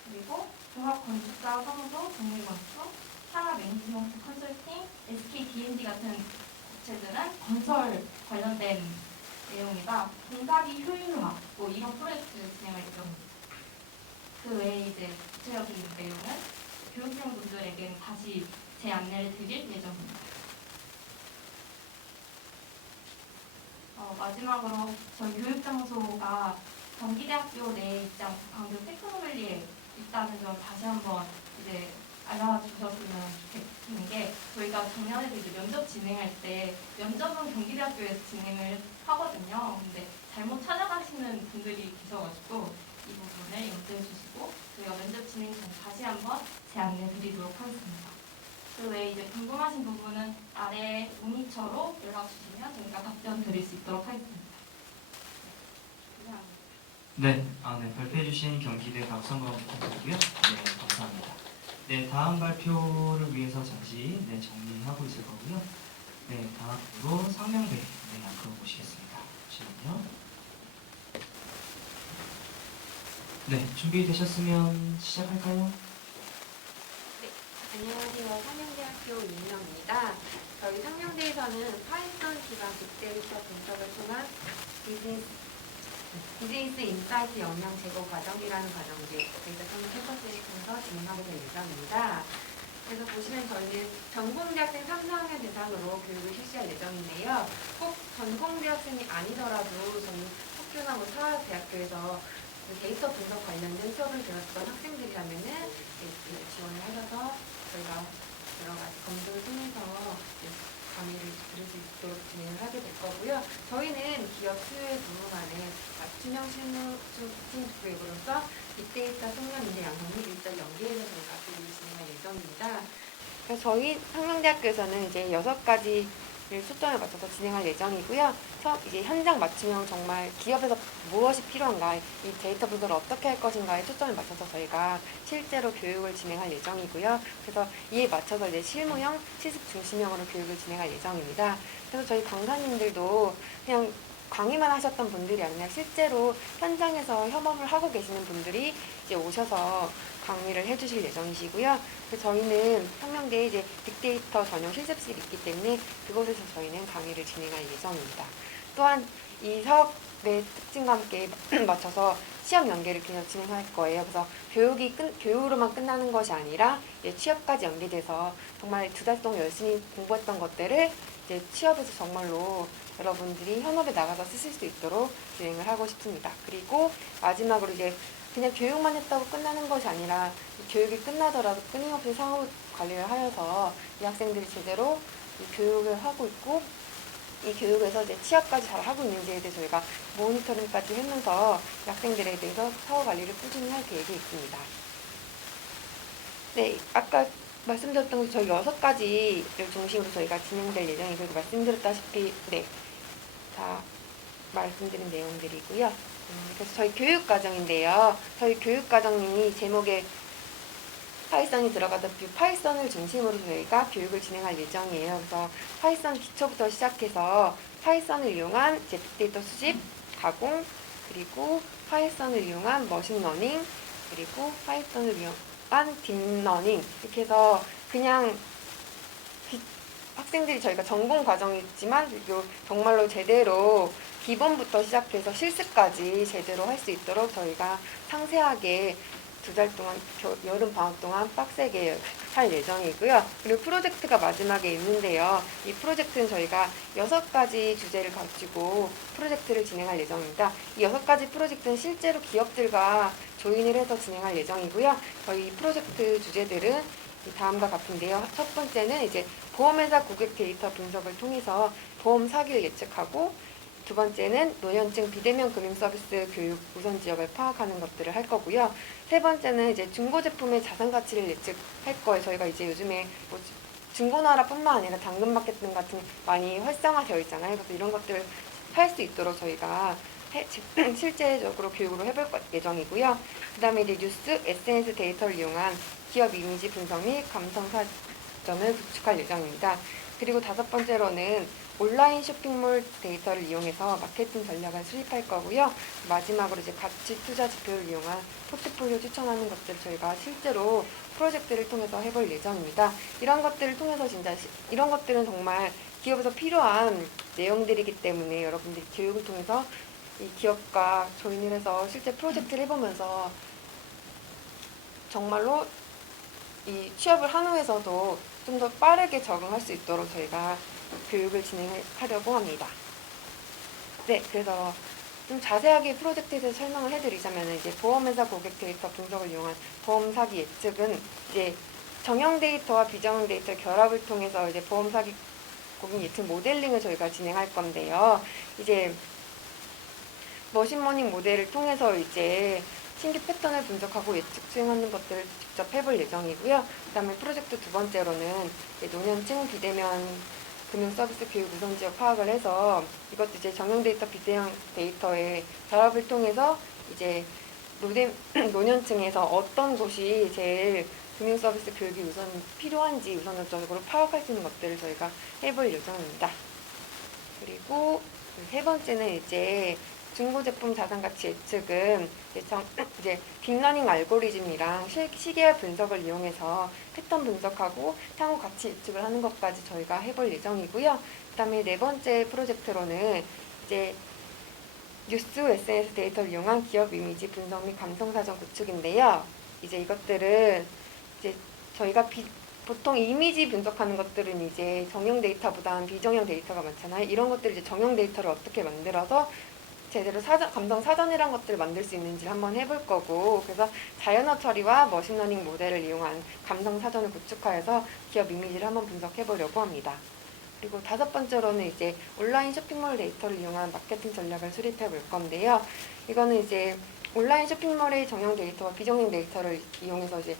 그리고 종합건축사 사무소, 동일건축, 산업매니지먼트 컨설팅, SKD&D 같은 업체들은 건설 관련된 내용이다. 공사비 효율화 뭐 이런 프로젝트를 진행할 예정입니다. 그 외에 이제 구체적인 내용은 교육생분들에게는 다시 제 안내를 드릴 예정입니다. 마지막으로 저희 교육장소가 경기대학교 내에 있지 않고 강북 테크노밸리에 있다는 점 다시 한번 이제 알아주셨으면 좋겠는 게 저희가 작년에도 이제 면접 진행할 때 면접은 경기대학교에서 진행을 하거든요. 근데 잘못 찾아가시는 분들이 계셔가지고 이 부분을 염두해 주시고 저희가 면접 진행 전 다시 한번 제 안내 드리도록 하겠습니다. 그 외에 이제 궁금하신 부분은 아래 모니터로 연락 주시면 저희가 답변 드릴 수 있도록 하겠습니다. 감사합니다. 네, 발표해 주신 경기대 박성범 부탁드리고요. 네, 감사합니다. 네, 다음 발표를 위해서 잠시 정리하고 있을 거고요. 네, 다음으로 상명대 앞으로 모시겠습니다. 잠시만요. 네, 준비되셨으면 시작할까요? 안녕하세요. 상명대학교 이민영입니다. 저희 상명대에서는 파이썬 기반 빅데이터 분석을 통한 비즈니스 인사이트 역량 제거 과정이라는 과정을 데이터 상명 캠퍼스에 통해서 진행하게 될 예정입니다. 그래서 보시면 저희는 전공대학생 3, 4학년 대상으로 교육을 실시할 예정인데요. 꼭 전공대학생이 아니더라도 저희 학교나 뭐 사회대학교에서 데이터 분석 관련된 수업을 배웠던 학생들이라면은 지원을 하셔서 저희가 여러 가지 검증을 통해서 강의를 들을 수 있도록 진행을 하게 될 거고요. 저희는 기업 수요에 부응하는 맞춤형 실무 팀 교육으로서 빅데이터 청년 인재 양성을 일절 연계해서 저희가 교육을 진행할 예정입니다. 그래서 저희 상명대학교에서는 이제 6가지를 초점에 맞춰서 진행할 예정이고요. 이제 현장 맞춤형 정말 기업에서 무엇이 필요한가, 이 데이터 분석을 어떻게 할 것인가에 초점을 맞춰서 저희가 실제로 교육을 진행할 예정이고요. 그래서 이에 맞춰서 이제 실무형, 실습 중심형으로 교육을 진행할 예정입니다. 그래서 저희 강사님들도 그냥 강의만 하셨던 분들이 아니라 실제로 현장에서 협업을 하고 계시는 분들이 이제 오셔서 강의를 해주실 예정이시고요. 그래서 저희는 상명대에 이제 빅데이터 전용 실습실이 있기 때문에 그곳에서 저희는 강의를 진행할 예정입니다. 또한 이 사업의 특징과 함께 맞춰서 시험 연계를 계속 진행할 거예요. 그래서 교육으로만 끝나는 것이 아니라 이제 취업까지 연계돼서 정말 2달 동안 열심히 공부했던 것들을 이제 취업에서 정말로 여러분들이 현업에 나가서 쓰실 수 있도록 진행을 하고 싶습니다. 그리고 마지막으로 이제 그냥 교육만 했다고 끝나는 것이 아니라 교육이 끝나더라도 끊임없이 상호 관리를 하여서 이 학생들이 제대로 이 교육을 하고 있고 이 교육에서 이제 취업까지 잘 하고 있는지에 대해 저희가 모니터링까지 하면서 이 학생들에 대해서 사후 관리를 꾸준히 할 계획이 있습니다. 네, 아까 말씀드렸던 것이 저희 6가지를 중심으로 저희가 진행될 예정이고 말씀드렸다시피 다 말씀드린 내용들이고요. 그래서 저희 교육과정인데요. 저희 교육과정이 제목에 파이썬이 들어가다 파이썬을 중심으로 저희가 교육을 진행할 예정이에요. 그래서 파이썬 기초부터 시작해서 파이썬을 이용한 빅데이터 수집, 가공, 그리고 파이썬을 이용한 머신러닝, 그리고 파이썬을 이용한 딥러닝 이렇게 해서 그냥 학생들이 저희가 전공 과정이지만 정말로 제대로 기본부터 시작해서 실습까지 제대로 할 수 있도록 저희가 상세하게 2달 동안 여름 방학 동안 빡세게 할 예정이고요. 그리고 프로젝트가 마지막에 있는데요. 이 프로젝트는 저희가 6가지 주제를 가지고 프로젝트를 진행할 예정입니다. 이 6가지 프로젝트는 실제로 기업들과 조인을 해서 진행할 예정이고요. 저희 프로젝트 주제들은 다음과 같은데요. 첫 번째는 이제 보험회사 고객 데이터 분석을 통해서 보험 사기를 예측하고, 두 번째는 노년층 비대면 금융 서비스 교육 우선 지역을 파악하는 것들을 할 거고요. 세 번째는 이제 중고 제품의 자산 가치를 예측할 거예요. 저희가 이제 요즘에 뭐 중고나라뿐만 아니라 당근마켓 같은 많이 활성화되어 있잖아요. 그래서 이런 것들을 할 수 있도록 저희가 실제적으로 교육으로 해볼 예정이고요. 그 다음에 이제 뉴스, SNS 데이터를 이용한 기업 이미지 분석 및 감성 사전을 구축할 예정입니다. 그리고 5번째로는 온라인 쇼핑몰 데이터를 이용해서 마케팅 전략을 수립할 거고요. 마지막으로 이제 가치 투자 지표를 이용한 포트폴리오 추천하는 것들을 저희가 실제로 프로젝트를 통해서 해볼 예정입니다. 이런 것들을 통해서 이런 것들은 정말 기업에서 필요한 내용들이기 때문에 여러분들이 교육을 통해서 이 기업과 조인을 해서 실제 프로젝트를 해보면서 정말로 이 취업을 한 후에서도 좀 더 빠르게 적응할 수 있도록 저희가 교육을 진행하려고 합니다. 네, 그래서 좀 자세하게 프로젝트에 대해서 설명을 해드리자면 이제 보험회사 고객 데이터 분석을 이용한 보험 사기 예측은 이제 정형 데이터와 비정형 데이터 결합을 통해서 이제 보험 사기 고객 예측 모델링을 저희가 진행할 건데요. 이제 머신러닝 모델을 통해서 이제 신규 패턴을 분석하고 예측 수행하는 것들을 직접 해볼 예정이고요. 그 다음에 프로젝트 2번째로는 노년층 비대면 금융 서비스 교육 우선 지역 파악을 해서 이것도 이제 정형 데이터 비대형 데이터의 결합을 통해서 이제 노년층에서 어떤 곳이 제일 금융 서비스 교육이 우선 필요한지 우선적으로 파악할 수 있는 것들을 저희가 해볼 예정입니다. 그리고 3번째는 이제 중고 제품 자산 가치 예측은 이제 딥러닝 알고리즘이랑 시계열 분석을 이용해서 패턴 분석하고 향후 가치 예측을 하는 것까지 저희가 해볼 예정이고요. 그다음에 네 번째 프로젝트로는 이제 뉴스 SNS 데이터를 이용한 기업 이미지 분석 및 감성 사전 구축인데요. 이제 이것들은 이제 저희가 보통 이미지 분석하는 것들은 이제 정형 데이터보다는 비정형 데이터가 많잖아요. 이런 것들 이제 정형 데이터를 어떻게 만들어서 제대로 감성 사전이란 것들을 만들 수 있는지 한번 해볼 거고, 그래서 자연어 처리와 머신러닝 모델을 이용한 감성 사전을 구축하여서 기업 이미지를 한번 분석해 보려고 합니다. 그리고 다섯 번째로는 이제 온라인 쇼핑몰 데이터를 이용한 마케팅 전략을 수립해 볼 건데요. 이거는 이제 온라인 쇼핑몰의 정형 데이터와 비정형 데이터를 이용해서 이제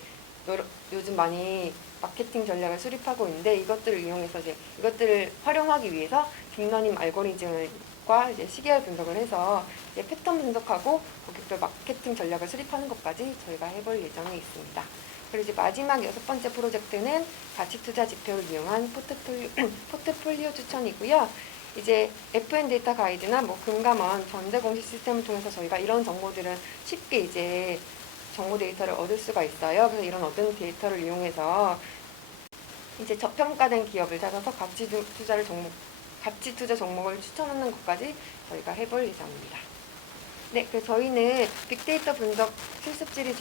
요즘 많이 마케팅 전략을 수립하고 있는데, 이것들을 이용해서 이것들을 활용하기 위해서 딥러닝 알고리즘과 이제 시계열 분석을 해서 이제 패턴 분석하고 고객별 마케팅 전략을 수립하는 것까지 저희가 해볼 예정이 있습니다. 그리고 이제 마지막 여섯 번째 프로젝트는 가치 투자 지표를 이용한 포트폴리오 추천이고요. 이제 FN 데이터 가이드나 뭐 금감원 전제 공시 시스템을 통해서 저희가 이런 정보들은 쉽게 이제 정보 데이터를 얻을 수가 있어요. 그래서 이런 얻은 데이터를 이용해서 이제 저평가된 기업을 찾아서 가치 투자 종목을 추천하는 것까지 저희가 해볼 예정입니다. 네, 그래서 저희는 빅데이터 분석 실습실이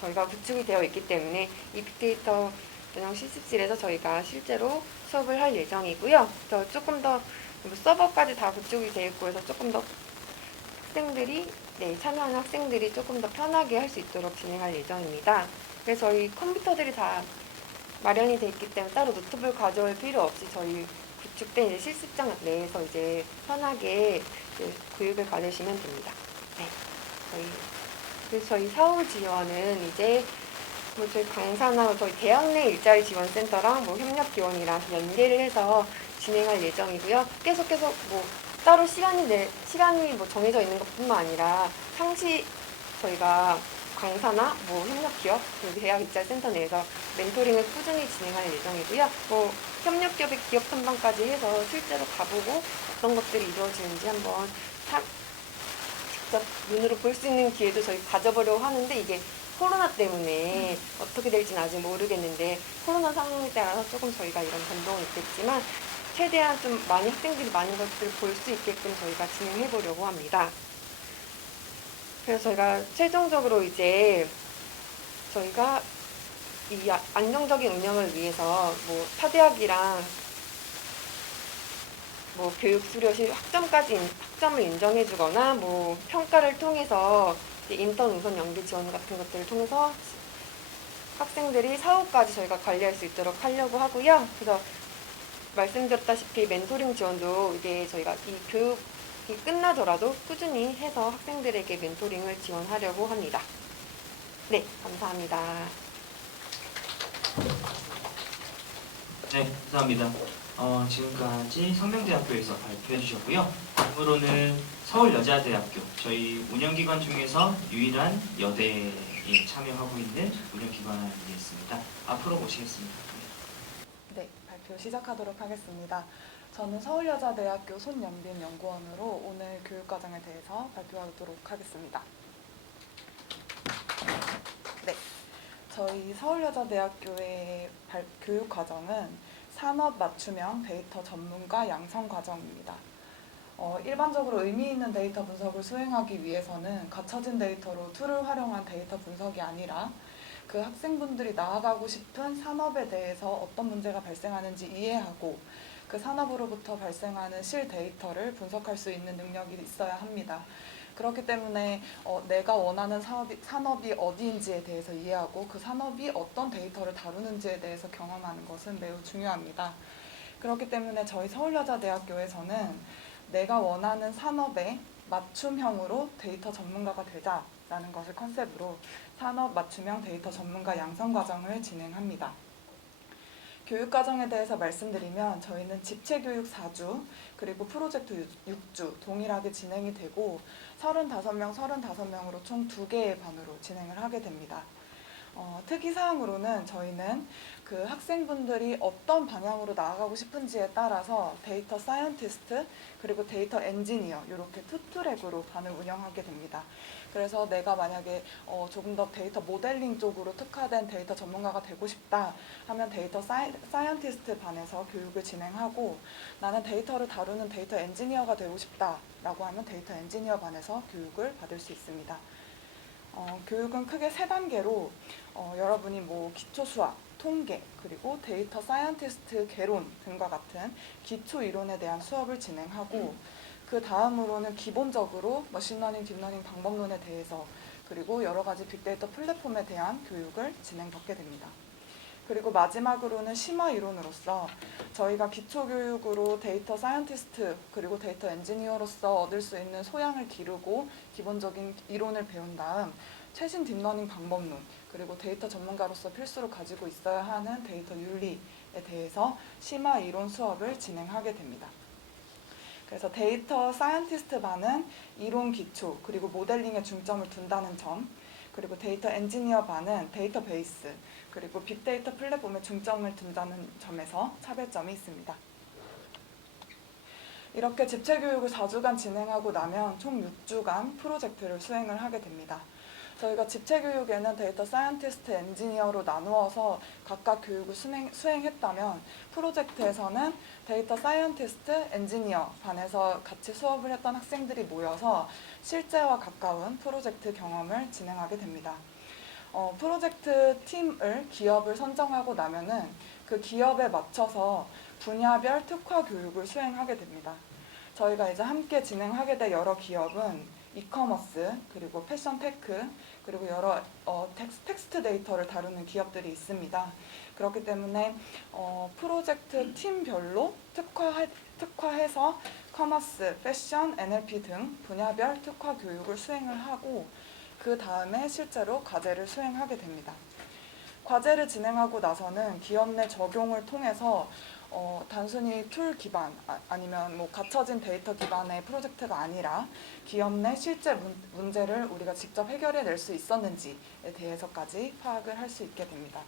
저희가 구축이 되어 있기 때문에 이 빅데이터 전용 실습실에서 저희가 실제로 수업을 할 예정이고요. 또 조금 더 서버까지 다 구축이 되어 있고 해서 조금 더 참여하는 학생들이 조금 더 편하게 할 수 있도록 진행할 예정입니다. 그래서 저희 컴퓨터들이 다 마련이 되어 있기 때문에 따로 노트북을 가져올 필요 없이 저희 구축된 이제 실습장 내에서 이제 편하게 이제 교육을 받으시면 됩니다. 네, 그래서 저희 사후 지원은 이제 뭐 저희 강사나 저희 대학 내 일자리 지원 센터랑 뭐 협력 기원이랑 연계를 해서 진행할 예정이고요. 계속 뭐 따로 시간이 뭐 정해져 있는 것뿐만 아니라 상시 저희가 강사나 뭐 협력 기업 그리고 대학 일자리 센터 내에서 멘토링을 꾸준히 진행할 예정이고요. 뭐 협력 기업의 기업 탐방까지 해서 실제로 가보고 어떤 것들이 이루어지는지 한번 직접 눈으로 볼 수 있는 기회도 저희 가져보려고 하는데, 이게 코로나 때문에 어떻게 될지는 아직 모르겠는데 코로나 상황에 따라서 조금 저희가 이런 변동은 있겠지만 최대한 좀 많이 학생들이 많은 것들을 볼 수 있게끔 저희가 진행해 보려고 합니다. 그래서 저희가 최종적으로 이제 저희가 이 안정적인 운영을 위해서 뭐 타대학이랑 뭐 교육 수료시 학점을 인정해 주거나 뭐 평가를 통해서 인턴 우선 연계 지원 같은 것들을 통해서 학생들이 사후까지 저희가 관리할 수 있도록 하려고 하고요. 그래서 말씀드렸다시피 멘토링 지원도 이게 저희가 이 교육이 끝나더라도 꾸준히 해서 학생들에게 멘토링을 지원하려고 합니다. 네, 감사합니다. 네, 감사합니다. 지금까지 성명대학교에서 발표해 주셨고요. 다음으로는 서울여자대학교, 저희 운영기관 중에서 유일한 여대에 참여하고 있는 운영기관이겠습니다. 앞으로 모시겠습니다. 네, 발표 시작하도록 하겠습니다. 저는 서울여자대학교 손연빈 연구원으로 오늘 교육과정에 대해서 발표하도록 하겠습니다. 네, 저희 서울여자대학교의 교육과정은 산업 맞춤형 데이터 전문가 양성 과정입니다. 일반적으로 의미 있는 데이터 분석을 수행하기 위해서는 갖춰진 데이터로 툴을 활용한 데이터 분석이 아니라 그 학생분들이 나아가고 싶은 산업에 대해서 어떤 문제가 발생하는지 이해하고 그 산업으로부터 발생하는 실 데이터를 분석할 수 있는 능력이 있어야 합니다. 그렇기 때문에 내가 원하는 산업이 어디인지에 대해서 이해하고 그 산업이 어떤 데이터를 다루는지에 대해서 경험하는 것은 매우 중요합니다. 그렇기 때문에 저희 서울여자대학교에서는 내가 원하는 산업에 맞춤형으로 데이터 전문가가 되자라는 것을 컨셉으로 산업 맞춤형 데이터 전문가 양성 과정을 진행합니다. 교육과정에 대해서 말씀드리면 저희는 집체교육 4주 그리고 프로젝트 6주 동일하게 진행이 되고 35명으로 총 2개의 반으로 진행을 하게 됩니다. 특이사항으로는 저희는 그 학생분들이 어떤 방향으로 나아가고 싶은지에 따라서 데이터 사이언티스트 그리고 데이터 엔지니어 이렇게 투 트랙으로 반을 운영하게 됩니다. 그래서 내가 만약에 조금 더 데이터 모델링 쪽으로 특화된 데이터 전문가가 되고 싶다 하면 데이터 사이언티스트 반에서 교육을 진행하고, 나는 데이터를 다루는 데이터 엔지니어가 되고 싶다라고 하면 데이터 엔지니어 반에서 교육을 받을 수 있습니다. 교육은 크게 3단계로 여러분이 뭐 기초 수학, 통계, 그리고 데이터 사이언티스트 개론 등과 같은 기초 이론에 대한 수업을 진행하고, 그 다음으로는 기본적으로 머신러닝, 딥러닝 방법론에 대해서 그리고 여러 가지 빅데이터 플랫폼에 대한 교육을 진행받게 됩니다. 그리고 마지막으로는 심화 이론으로서 저희가 기초교육으로 데이터 사이언티스트 그리고 데이터 엔지니어로서 얻을 수 있는 소양을 기르고 기본적인 이론을 배운 다음 최신 딥러닝 방법론 그리고 데이터 전문가로서 필수로 가지고 있어야 하는 데이터 윤리에 대해서 심화 이론 수업을 진행하게 됩니다. 그래서 데이터 사이언티스트 반은 이론 기초 그리고 모델링에 중점을 둔다는 점, 그리고 데이터 엔지니어 반은 데이터베이스 그리고 빅데이터 플랫폼에 중점을 둔다는 점에서 차별점이 있습니다. 이렇게 집체교육을 4주간 진행하고 나면 총 6주간 프로젝트를 수행을 하게 됩니다. 저희가 집체교육에는 데이터 사이언티스트, 엔지니어로 나누어서 각각 교육을 수행했다면 프로젝트에서는 데이터 사이언티스트, 엔지니어 반에서 같이 수업을 했던 학생들이 모여서 실제와 가까운 프로젝트 경험을 진행하게 됩니다. 프로젝트 팀을 기업을 선정하고 나면은 그 기업에 맞춰서 분야별 특화 교육을 수행하게 됩니다. 저희가 이제 함께 진행하게 될 여러 기업은 이커머스, 그리고 패션 테크, 그리고 여러 텍스트 데이터를 다루는 기업들이 있습니다. 그렇기 때문에 프로젝트 팀별로 특화해서 커머스, 패션, NLP 등 분야별 특화 교육을 수행을 하고, 그 다음에 실제로 과제를 수행하게 됩니다. 과제를 진행하고 나서는 기업 내 적용을 통해서 단순히 툴 기반 아니면 뭐 갖춰진 데이터 기반의 프로젝트가 아니라 기업 내 실제 문제를 우리가 직접 해결해낼 수 있었는지에 대해서까지 파악을 할 수 있게 됩니다.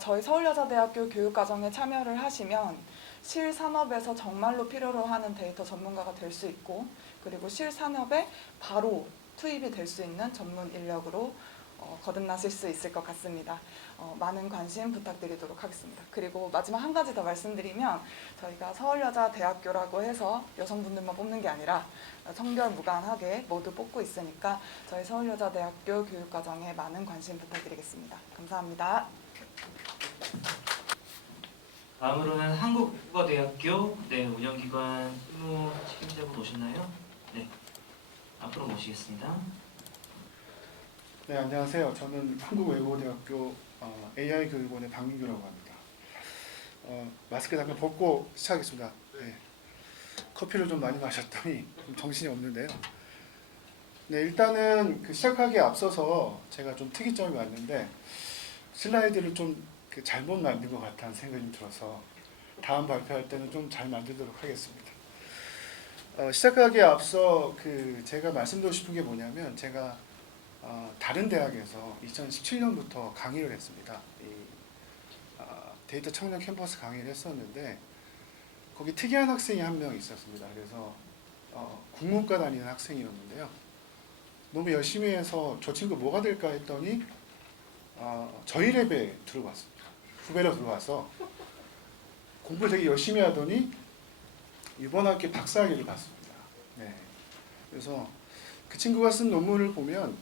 저희 서울여자대학교 교육과정에 참여를 하시면 실산업에서 정말로 필요로 하는 데이터 전문가가 될 수 있고, 그리고 실산업에 바로 투입이 될 수 있는 전문 인력으로 거듭나실 수 있을 것 같습니다. 많은 관심 부탁드리도록 하겠습니다. 그리고 마지막 한 가지 더 말씀드리면, 저희가 서울여자대학교라고 해서 여성분들만 뽑는 게 아니라 성별 무관하게 모두 뽑고 있으니까 저희 서울여자대학교 교육과정에 많은 관심 부탁드리겠습니다. 감사합니다. 다음으로는 한국외국어대학교 운영기관 실무 책임자분 오셨나요? 네, 앞으로 모시겠습니다. 네, 안녕하세요. 저는 한국외국어대학교 AI교육원의 박민규라고 합니다. 마스크 잠깐 벗고 시작하겠습니다. 네. 커피를 좀 많이 마셨더니 좀 정신이 없는데요. 네, 일단은 시작하기에 앞서서 제가 좀 특이점이 왔는데 슬라이드를 좀 잘못 만든 것 같다는 생각이 좀 들어서 다음 발표할 때는 좀 잘 만들도록 하겠습니다. 시작하기에 앞서 제가 말씀드리고 싶은 게 뭐냐면, 제가 다른 대학에서 2017년부터 강의를 했습니다. 데이터 청년 캠퍼스 강의를 했었는데 거기 특이한 학생이 한 명 있었습니다. 그래서 국문과 다니는 학생이었는데요. 너무 열심히 해서 저 친구 뭐가 될까 했더니 저희 랩에 들어왔습니다. 후배로 들어와서 공부를 되게 열심히 하더니 이번 학기 박사학위를 받습니다. 네. 그래서 그 친구가 쓴 논문을 보면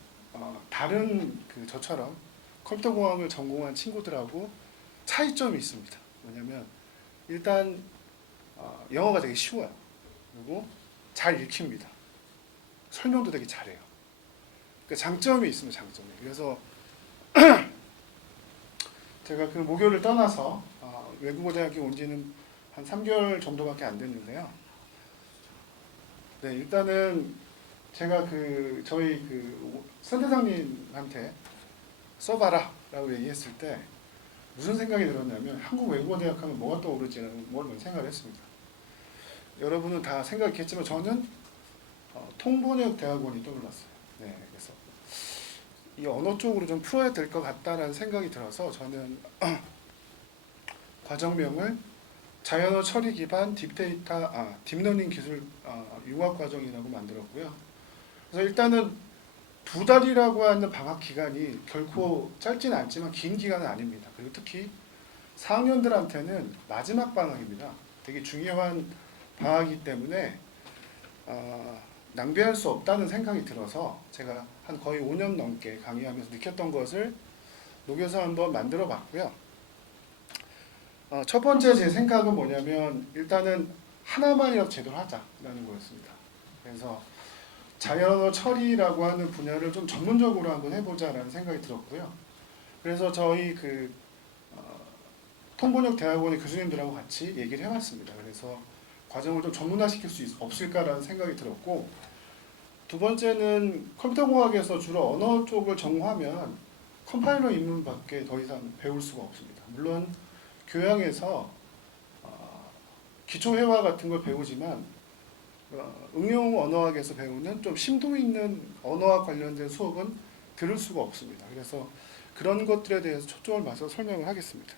다른 저처럼 컴퓨터공학을 전공한 친구들하고 차이점이 있습니다. 뭐냐면 일단 영어가 되게 쉬워요. 그리고 잘 읽힙니다. 설명도 되게 잘해요. 그러니까 장점이 있습니다. 장점이. 그래서 제가 그 모교를 떠나서 외국어대학에 온 지는 한 3개월 정도밖에 안 됐는데요. 네, 일단은 제가 저희 선대장님한테 써봐라 라고 얘기했을 때 무슨 생각이 들었냐면, 한국 외국어대학 하면 뭐가 떠오르지라는 걸 생각을 했습니다. 여러분은 다 생각했겠지만 저는 통번역대학원이 떠올랐어요. 네, 그래서 이 언어 쪽으로 좀 풀어야 될 것 같다라는 생각이 들어서 저는 과정명을 자연어 처리 기반 딥러닝 기술 융합 과정이라고 만들었고요. 그래서 일단은 2달이라고 하는 방학 기간이 결코 짧지는 않지만 긴 기간은 아닙니다. 그리고 특히 4학년들한테는 마지막 방학입니다. 되게 중요한 방학이기 때문에 낭비할 수 없다는 생각이 들어서 제가 한 거의 5년 넘게 강의하면서 느꼈던 것을 녹여서 한번 만들어 봤고요. 첫 번째 제 생각은 뭐냐면 일단은 하나만이라도 제대로 하자라는 거였습니다. 그래서 자연어 처리라고 하는 분야를 좀 전문적으로 한번 해보자라는 생각이 들었고요. 그래서 저희 통번역대학원의 교수님들하고 같이 얘기를 해봤습니다. 그래서 과정을 좀 전문화시킬 수 없을까라는 생각이 들었고, 두 번째는 컴퓨터공학에서 주로 언어 쪽을 전공하면 컴파일러 입문밖에 더 이상 배울 수가 없습니다. 물론 교양에서 기초회화 같은 걸 배우지만 응용 언어학에서 배우는 좀 심도 있는 언어학 관련된 수업은 들을 수가 없습니다. 그래서 그런 것들에 대해서 초점을 맞춰서 설명을 하겠습니다.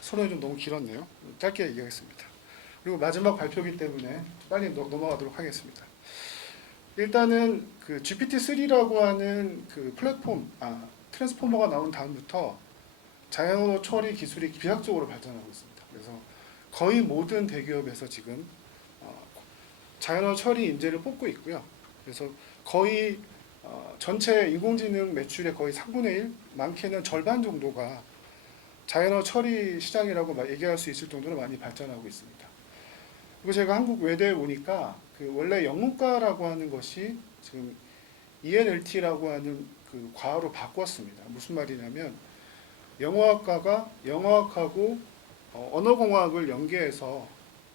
서론이 좀 너무 길었네요. 짧게 얘기하겠습니다. 그리고 마지막 발표이기 때문에 빨리 넘어가도록 하겠습니다. 일단은 그 GPT-3라고 하는 그 플랫폼, 트랜스포머가 나온 다음부터 자연어 처리 기술이 비약적으로 발전하고 있습니다. 그래서 거의 모든 대기업에서 지금 자연어 처리 인재를 뽑고 있고요. 그래서 거의 전체 인공지능 매출의 거의 3분의 1, 많게는 절반 정도가 자연어 처리 시장이라고 얘기할 수 있을 정도로 많이 발전하고 있습니다. 그리고 제가 한국 외대에 오니까 그 원래 영문과라고 하는 것이 지금 ENLT라고 하는 그 과로 바꿨습니다. 무슨 말이냐면 영어학과가 영어학하고 언어공학을 연계해서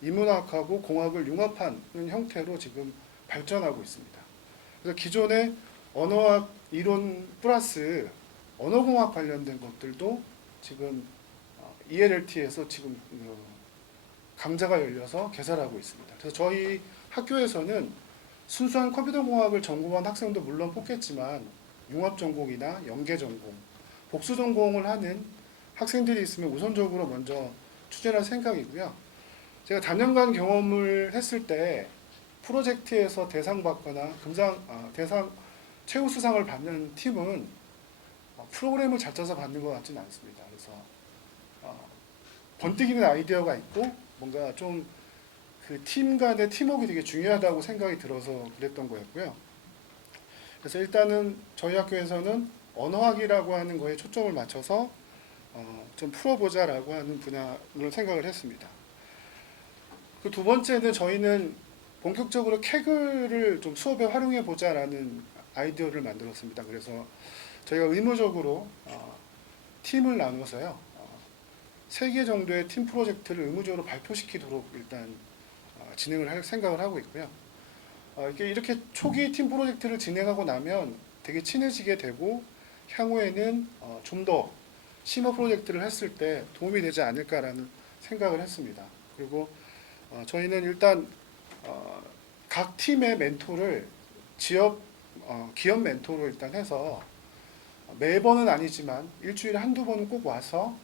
인문학하고 공학을 융합하는 형태로 지금 발전하고 있습니다. 그래서 기존의 언어학 이론 플러스 언어공학 관련된 것들도 지금 ENLT에서 지금 강좌가 열려서 개설하고 있습니다. 그래서 저희 학교에서는 순수한 컴퓨터공학을 전공한 학생도 물론 뽑겠지만 융합전공이나 연계전공, 복수전공을 하는 학생들이 있으면 우선적으로 먼저 추진할 생각이고요. 제가 단연간 경험을 했을 때 프로젝트에서 대상 받거나 대상 최우수상을 받는 팀은 프로그램을 잘 짜서 받는 것 같지는 않습니다. 그래서 번뜩이는 아이디어가 있고 뭔가 좀 그 팀 간의 팀워크가 되게 중요하다고 생각이 들어서 그랬던 거였고요. 그래서 일단은 저희 학교에서는 언어학이라고 하는 거에 초점을 맞춰서 좀 풀어보자라고 하는 분야를 생각을 했습니다. 그 두 번째는 저희는 본격적으로 캐글을 좀 수업에 활용해 보자라는 아이디어를 만들었습니다. 그래서 저희가 의무적으로 팀을 나눠서요, 3개 정도의 팀 프로젝트를 의무적으로 발표시키도록 일단 진행을 할 생각을 하고 있고요. 이렇게 초기 팀 프로젝트를 진행하고 나면 되게 친해지게 되고 향후에는 좀 더 심화 프로젝트를 했을 때 도움이 되지 않을까라는 생각을 했습니다. 그리고 저희는 일단 각 팀의 멘토를 기업 멘토로 일단 해서 매번은 아니지만 일주일에 한두 번은 꼭 와서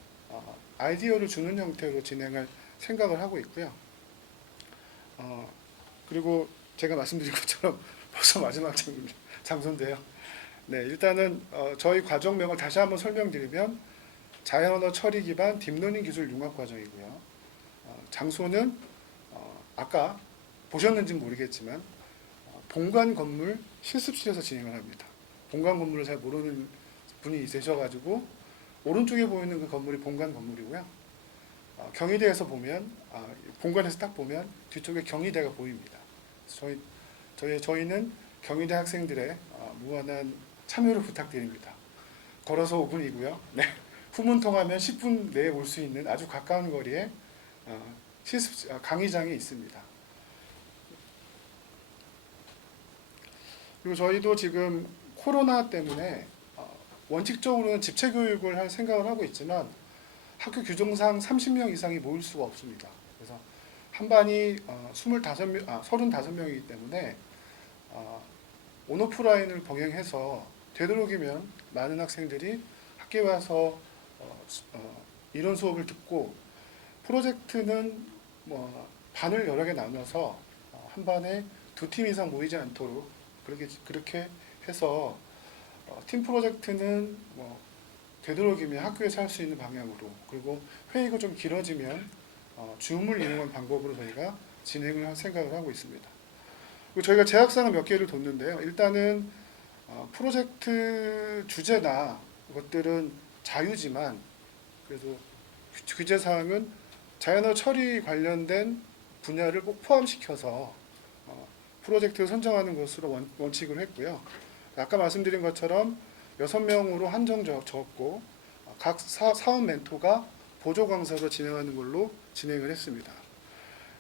아이디어를 주는 형태로 진행할 생각을 하고 있고요. 그리고 제가 말씀드린 것처럼 벌써 마지막 장소인데요. 네, 일단은 저희 과정명을 다시 한번 설명드리면 자연언어 처리 기반 딥러닝 기술 융합 과정이고요. 장소는 아까 보셨는지는 모르겠지만 본관 건물 실습실에서 진행을 합니다. 본관 건물을 잘 모르는 분이 계셔가지고 오른쪽에 보이는 그 건물이 본관 건물이고요. 경희대에서 보면 본관에서 딱 보면 뒤쪽에 경희대가 보입니다. 저희는 경희대 학생들의 무한한 참여를 부탁드립니다. 걸어서 5분이고요. 네. 후문 통하면 10분 내에 올 수 있는 아주 가까운 거리에 강의장이 있습니다. 그리고 저희도 지금 코로나 때문에 원칙적으로는 집체 교육을 할 생각을 하고 있지만 학교 규정상 30명 이상이 모일 수가 없습니다. 그래서 한 반이 35명이기 때문에 온오프라인을 병행해서 되도록이면 많은 학생들이 학교에 와서 이론 수업을 듣고 프로젝트는 뭐 반을 여러 개 나눠서 한 반에 2팀 이상 모이지 않도록 그렇게 해서 팀 프로젝트는 뭐 되도록이면 학교에서 할 수 있는 방향으로, 그리고 회의가 좀 길어지면 줌을 이용한 방법으로 저희가 진행을 할 생각을 하고 있습니다. 그리고 저희가 제약사항을 몇 개를 뒀는데요. 일단은 프로젝트 주제나 것들은 자유지만 그래도 규제사항은 자연어 처리 관련된 분야를 꼭 포함시켜서 프로젝트를 선정하는 것으로 원칙을 했고요. 아까 말씀드린 것처럼 6명으로 한정 적었고 각 사업 멘토가 보조 강사로 진행하는 걸로 진행을 했습니다.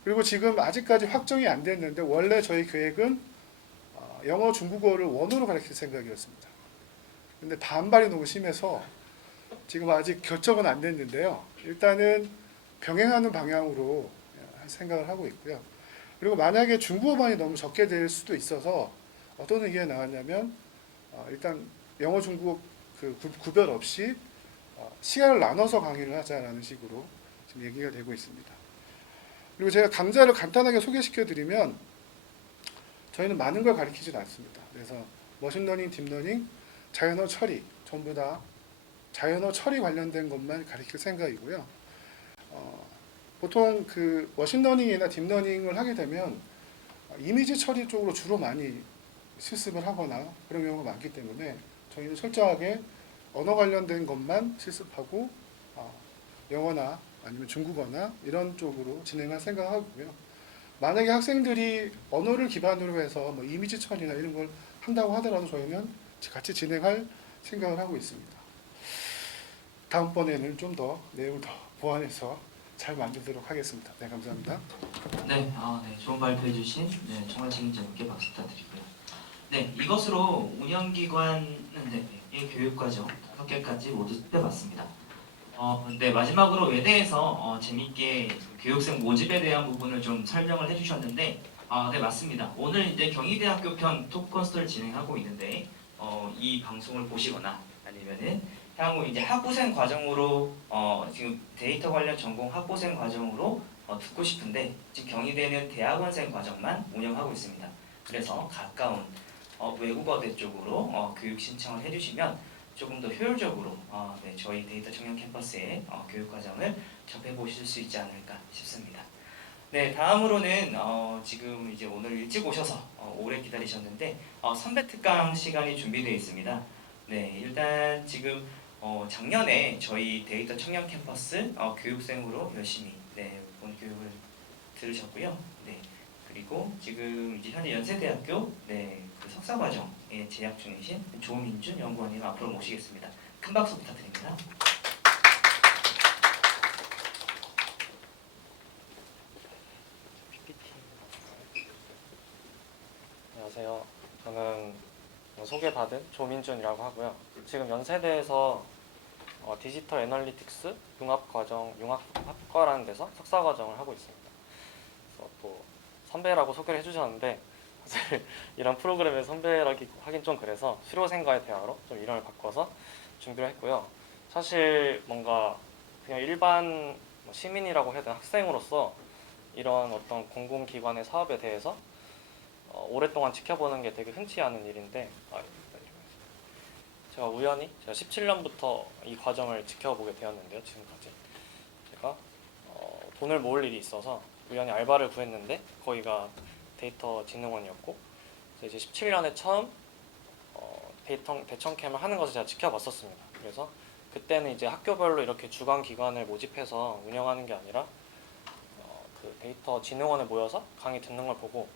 그리고 지금 아직까지 확정이 안 됐는데 원래 저희 계획은 영어, 중국어를 원어로 가르칠 생각이었습니다. 근데 반발이 너무 심해서 지금 아직 결정은 안 됐는데요. 일단은 병행하는 방향으로 생각을 하고 있고요. 그리고 만약에 중국어반이 너무 적게 될 수도 있어서 어떤 의견이 나왔냐면 일단 영어, 중국어 구별 없이 시간을 나눠서 강의를 하자라는 식으로 지금 얘기가 되고 있습니다. 그리고 제가 강좌를 간단하게 소개시켜 드리면 저희는 많은 걸 가르치지는 않습니다. 그래서 머신러닝, 딥러닝, 자연어 처리 전부 다 자연어 처리 관련된 것만 가르칠 생각이고요. 보통 그 머신러닝이나 딥러닝을 하게 되면 이미지 처리 쪽으로 주로 많이 실습을 하거나 그런 경우가 많기 때문에 저희는 철저하게 언어 관련된 것만 실습하고 영어나 아니면 중국어나 이런 쪽으로 진행할 생각하고요. 만약에 학생들이 언어를 기반으로 해서 뭐 이미지 처리나 이런 걸 한다고 하더라도 저희는 같이 진행할 생각을 하고 있습니다. 다음번에는 좀 더 내용을 더 보완해서 잘 만들도록 하겠습니다. 네, 감사합니다. 네, 좋은 발표해 주신 정말 책임자분께 박수 부탁드리고요. 네, 이것으로 운영기관 교육과정 5개까지 모두 해봤습니다. 네, 마지막으로 외대에서 재밌게 교육생 모집에 대한 부분을 좀 설명을 해주셨는데, 네, 맞습니다. 오늘 이제 경희대학교 편 토크콘서트를 진행하고 있는데, 이 방송을 보시거나 아니면은 향후 이제 학부생 과정으로 지금 데이터 관련 전공 학부생 과정으로 듣고 싶은데 지금 경희대는 대학원생 과정만 운영하고 있습니다. 그래서 가까운 외국어대 쪽으로 교육 신청을 해주시면 조금 더 효율적으로 네, 저희 데이터 청년 캠퍼스의 교육 과정을 접해 보실 수 있지 않을까 싶습니다. 네, 다음으로는 지금 이제 오늘 일찍 오셔서 오래 기다리셨는데 선배 특강 시간이 준비되어 있습니다. 네, 일단 지금 작년에 저희 데이터 청년 캠퍼스 교육생으로 열심히 본 교육을 들으셨고요. 네, 그리고 지금 이제 현재 연세대학교 그 석사 과정에 재학 중이신 조민준 연구원님 앞으로 모시겠습니다. 큰 박수 부탁드립니다. 안녕하세요. 저는 소개받은 조민준이라고 하고요. 지금 연세대에서 디지털 애널리틱스 융합과라는 데서 석사 과정을 하고 있습니다. 그래서 또 선배라고 소개를 해주셨는데 사실 이런 프로그램에 선배라기 하긴 좀 그래서 수료생과의 대화로 좀 이름을 바꿔서 준비를 했고요. 사실 뭔가 그냥 일반 시민이라고 해야 되나 학생으로서 이런 어떤 공공기관의 사업에 대해서 오랫동안 지켜보는 게 되게 흔치 않은 일인데 제가 우연히 제가 17년부터 이 과정을 지켜보게 되었는데요. 지금까지 제가 돈을 모을 일이 있어서 우연히 알바를 구했는데 거기가 데이터 진흥원이었고 이제 17년에 처음 대청캠을 하는 것을 제가 지켜봤었습니다. 그래서 그때는 이제 학교별로 이렇게 주관 기관을 모집해서 운영하는 게 아니라 그 데이터 진흥원에 모여서 강의 듣는 걸 보고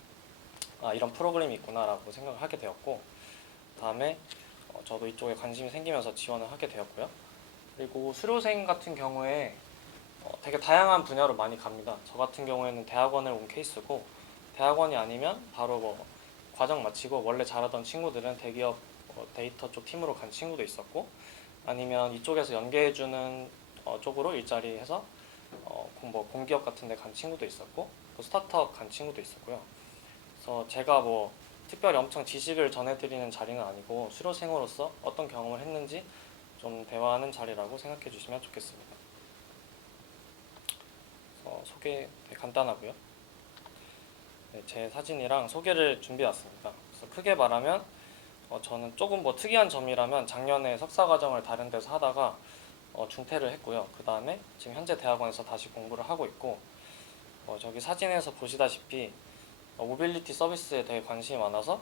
이런 프로그램이 있구나라고 생각을 하게 되었고, 다음에 저도 이쪽에 관심이 생기면서 지원을 하게 되었고요. 그리고 수료생 같은 경우에 되게 다양한 분야로 많이 갑니다. 저 같은 경우에는 대학원을 온 케이스고, 대학원이 아니면 바로 과정 마치고 원래 잘하던 친구들은 대기업 데이터 쪽 팀으로 간 친구도 있었고, 아니면 이쪽에서 연계해주는 쪽으로 일자리 해서 공기업 같은 데 간 친구도 있었고, 또 스타트업 간 친구도 있었고요. 그래서 제가 특별히 엄청 지식을 전해드리는 자리는 아니고 수료생으로서 어떤 경험을 했는지 좀 대화하는 자리라고 생각해 주시면 좋겠습니다. 소개 되게 간단하고요. 네, 제 사진이랑 소개를 준비해 왔습니다. 그래서 크게 말하면 저는 조금 뭐 특이한 점이라면 작년에 석사과정을 다른 데서 하다가 중퇴를 했고요. 그 다음에 지금 현재 대학원에서 다시 공부를 하고 있고, 저기 사진에서 보시다시피 모빌리티 서비스에 되게 관심이 많아서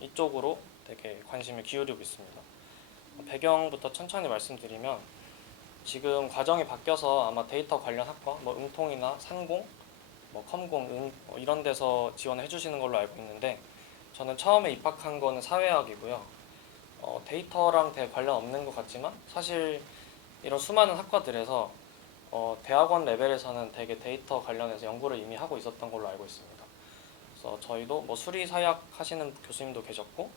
이쪽으로 되게 관심을 기울이고 있습니다. 배경부터 천천히 말씀드리면, 지금 과정이 바뀌어서 아마 데이터 관련 학과, 뭐 응통이나 산공, 뭐 컴공, 이런 데서 지원을 해주시는 걸로 알고 있는데, 저는 처음에 입학한 거는 사회학이고요. 데이터랑 되게 관련 없는 것 같지만 사실 이런 수많은 학과들에서 대학원 레벨에서는 되게 데이터 관련해서 연구를 이미 하고 있었던 걸로 알고 있습니다. 그래서 저희도 뭐 수리 사회학 하시는 교수님도 계셨고,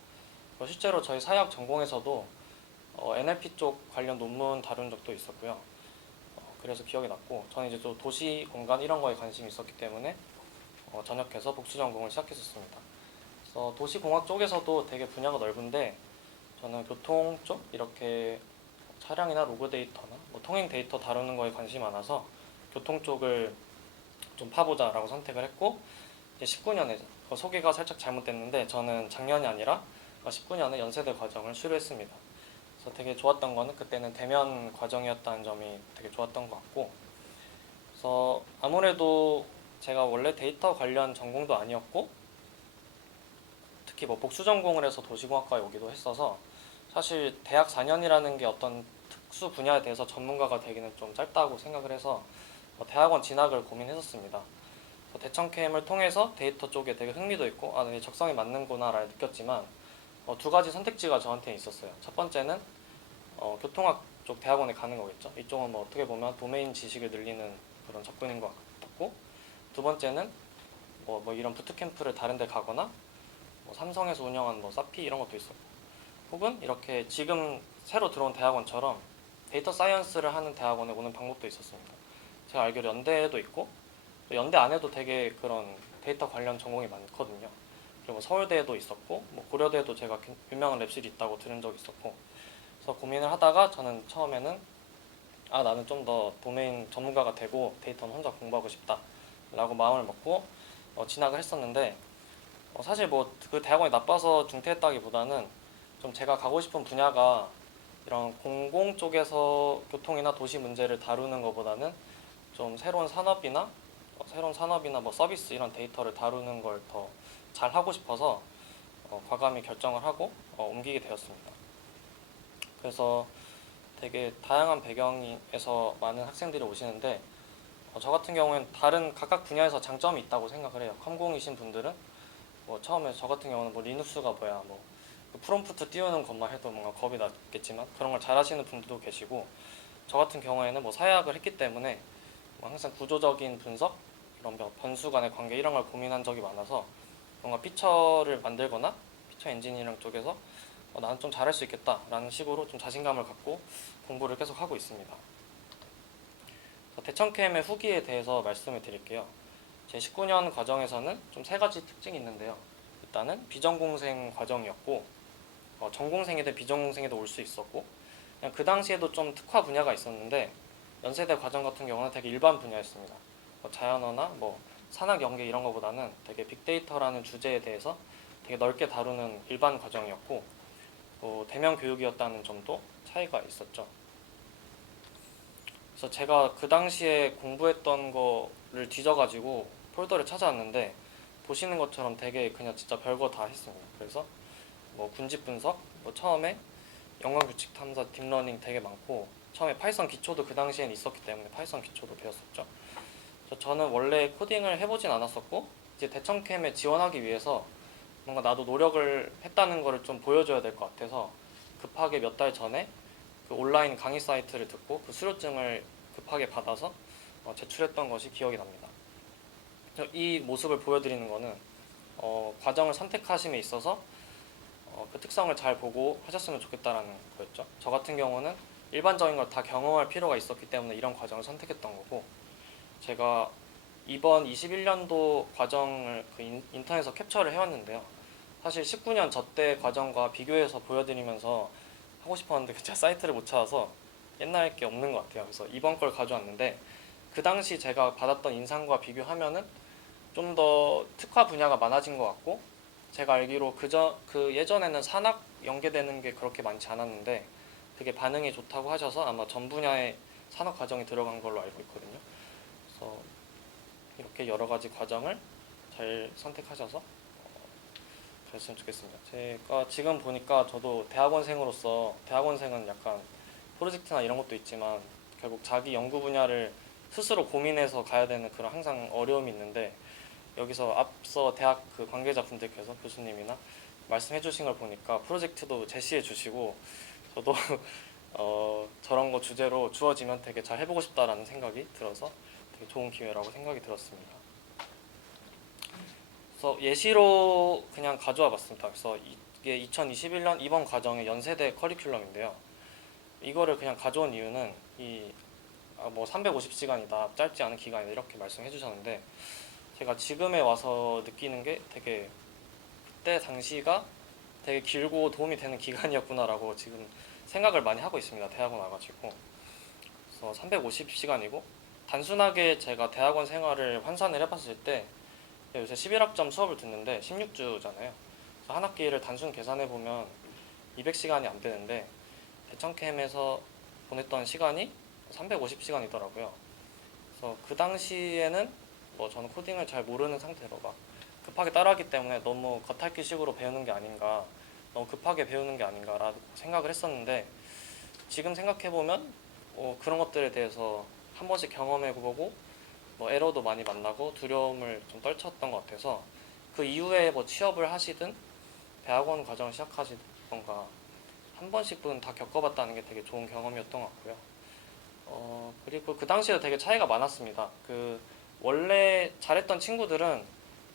실제로 저희 사회학 전공에서도 NLP 쪽 관련 논문 다룬 적도 있었고요. 그래서 기억이 났고, 저는 이제 또 도시 공간 이런 거에 관심이 있었기 때문에 전역해서 복수 전공을 시작했었습니다. 그래서 도시공학 쪽에서도 되게 분야가 넓은데, 저는 교통 쪽 이렇게 차량이나 로그 데이터나 뭐 통행 데이터 다루는 거에 관심이 많아서 교통 쪽을 좀 파보자라고 선택을 했고, 이제 19년에 소개가 살짝 잘못됐는데 저는 작년이 아니라 19년에 연세대 과정을 수료했습니다. 그래서 되게 좋았던 거는 그때는 대면 과정이었다는 점이 되게 좋았던 것 같고, 그래서 아무래도 제가 원래 데이터 관련 전공도 아니었고, 특히 뭐 복수 전공을 해서 도시공학과에 오기도 했어서 사실 대학 4년이라는 게 어떤 특수 분야에 대해서 전문가가 되기는 좀 짧다고 생각을 해서 대학원 진학을 고민했었습니다. 대청캠을 통해서 데이터 쪽에 되게 흥미도 있고 내 적성이 맞는구나를 느꼈지만 두 가지 선택지가 저한테 있었어요. 첫 번째는 교통학 쪽 대학원에 가는 거겠죠. 이쪽은 뭐 어떻게 보면 도메인 지식을 늘리는 그런 접근인 것 같고, 두 번째는 뭐 이런 부트캠프를 다른 데 가거나 뭐 삼성에서 운영한 뭐 사피 이런 것도 있었고, 혹은 이렇게 지금 새로 들어온 대학원처럼 데이터 사이언스를 하는 대학원에 오는 방법도 있었습니다. 제가 알기로 연대에도 있고, 연대 안에도 되게 그런 데이터 관련 전공이 많거든요. 그리고 서울대에도 있었고, 뭐 고려대에도 제가 유명한 랩실이 있다고 들은 적이 있었고, 그래서 고민을 하다가 저는 처음에는 나는 좀 더 도메인 전문가가 되고 데이터는 혼자 공부하고 싶다라고 마음을 먹고 진학을 했었는데, 사실 뭐 그 대학원이 나빠서 중퇴했다기보다는 좀 제가 가고 싶은 분야가 이런 공공 쪽에서 교통이나 도시 문제를 다루는 것보다는 좀 새로운 산업이나 뭐 서비스 이런 데이터를 다루는 걸 더 잘 하고 싶어서 과감히 결정을 하고 옮기게 되었습니다. 그래서 되게 다양한 배경에서 많은 학생들이 오시는데, 저 같은 경우에는 다른 각각 분야에서 장점이 있다고 생각을 해요. 컴공이신 분들은 뭐 처음에 저 같은 경우는 뭐 리눅스가 뭐야, 뭐 프롬프트 띄우는 것만 해도 뭔가 겁이 났겠지만 그런 걸 잘 하시는 분들도 계시고, 저 같은 경우에는 뭐 사회학을 했기 때문에 뭐 항상 구조적인 분석, 이런 변수 간의 관계 이런 걸 고민한 적이 많아서 뭔가 피처를 만들거나 피처 엔지니어링 쪽에서 나는 좀 잘할 수 있겠다라는 식으로 좀 자신감을 갖고 공부를 계속 하고 있습니다. 대청캠의 후기에 대해서 말씀을 드릴게요. 제 19년 과정에서는 좀 세 가지 특징이 있는데요. 일단은 비전공생 과정이었고, 전공생이든 비전공생에도 올 수 있었고, 그냥 그 당시에도 좀 특화 분야가 있었는데, 연세대 과정 같은 경우는 되게 일반 분야였습니다. 자연어나 뭐 산학 연계 이런 것보다는 되게 빅데이터라는 주제에 대해서 되게 넓게 다루는 일반 과정이었고, 대면 교육이었다는 점도 차이가 있었죠. 그래서 제가 그 당시에 공부했던 거를 뒤져가지고 폴더를 찾아왔는데, 보시는 것처럼 되게 그냥 진짜 별거 다 했습니다. 그래서 뭐 군집 분석, 뭐 처음에 연관규칙 탐사, 딥러닝 되게 많고, 처음에 파이썬 기초도 그 당시엔 있었기 때문에 파이썬 기초도 배웠었죠. 저는 원래 코딩을 해보진 않았었고, 이제 대청캠에 지원하기 위해서 뭔가 나도 노력을 했다는 거를 좀 보여줘야 될 것 같아서 급하게 몇 달 전에 그 온라인 강의 사이트를 듣고 그 수료증을 급하게 받아서 제출했던 것이 기억이 납니다. 이 모습을 보여드리는 거는 과정을 선택하심에 있어서 그 특성을 잘 보고 하셨으면 좋겠다라는 거였죠. 저 같은 경우는 일반적인 걸 다 경험할 필요가 있었기 때문에 이런 과정을 선택했던 거고, 제가 이번 21년도 과정을 그 인터넷에서 캡처를 해왔는데요. 사실 19년 저 때 과정과 비교해서 보여드리면서 하고 싶었는데 제가 사이트를 못 찾아서 옛날 게 없는 것 같아요. 그래서 이번 걸 가져왔는데 그 당시 제가 받았던 인상과 비교하면은 좀 더 특화 분야가 많아진 것 같고, 제가 알기로 그 예전에는 산학 연계되는 게 그렇게 많지 않았는데 그게 반응이 좋다고 하셔서 아마 전 분야의 산업 과정이 들어간 걸로 알고 있거든요. 그래서 이렇게 여러 가지 과정을 잘 선택하셔서 그랬으면 좋겠습니다. 제가 지금 보니까 저도 대학원생으로서, 대학원생은 약간 프로젝트나 이런 것도 있지만 결국 자기 연구 분야를 스스로 고민해서 가야 되는 그런 항상 어려움이 있는데, 여기서 앞서 대학 그 관계자분들께서 교수님이나 말씀해 주신 걸 보니까 프로젝트도 제시해 주시고 저도 저런 거 주제로 주어지면 되게 잘 해보고 싶다라는 생각이 들어서 되게 좋은 기회라고 생각이 들었습니다. 그래서 예시로 그냥 가져와 봤습니다. 그래서 이게 2021년 이번 과정의 연세대 커리큘럼인데요. 이거를 그냥 가져온 이유는 뭐 350시간이다, 짧지 않은 기간이다 이렇게 말씀해 주셨는데, 제가 지금에 와서 느끼는 게 되게 그때 당시가 되게 길고 도움이 되는 기간이었구나라고 지금 생각을 많이 하고 있습니다. 대학원 와가지고. 그래서 350시간이고 단순하게 제가 대학원 생활을 환산을 해봤을 때 요새 11학점 수업을 듣는데 16주잖아요. 한 학기를 단순 계산해보면 200시간이 안 되는데 대청캠에서 보냈던 시간이 350시간이더라고요. 그래서 그 당시에는 뭐 저는 코딩을 잘 모르는 상태로 막 급하게 따라하기 때문에 너무 겉핥기식으로 배우는 게 아닌가, 너무 급하게 배우는 게 아닌가라고 생각을 했었는데, 지금 생각해보면 그런 것들에 대해서 한 번씩 경험해보고 뭐 에러도 많이 만나고 두려움을 좀 떨쳤던 것 같아서 그 이후에 뭐 취업을 하시든 대학원 과정을 시작하시던가 한 번씩은 다 겪어봤다는 게 되게 좋은 경험이었던 것 같고요. 그리고 그 당시에 되게 차이가 많았습니다. 원래 잘했던 친구들은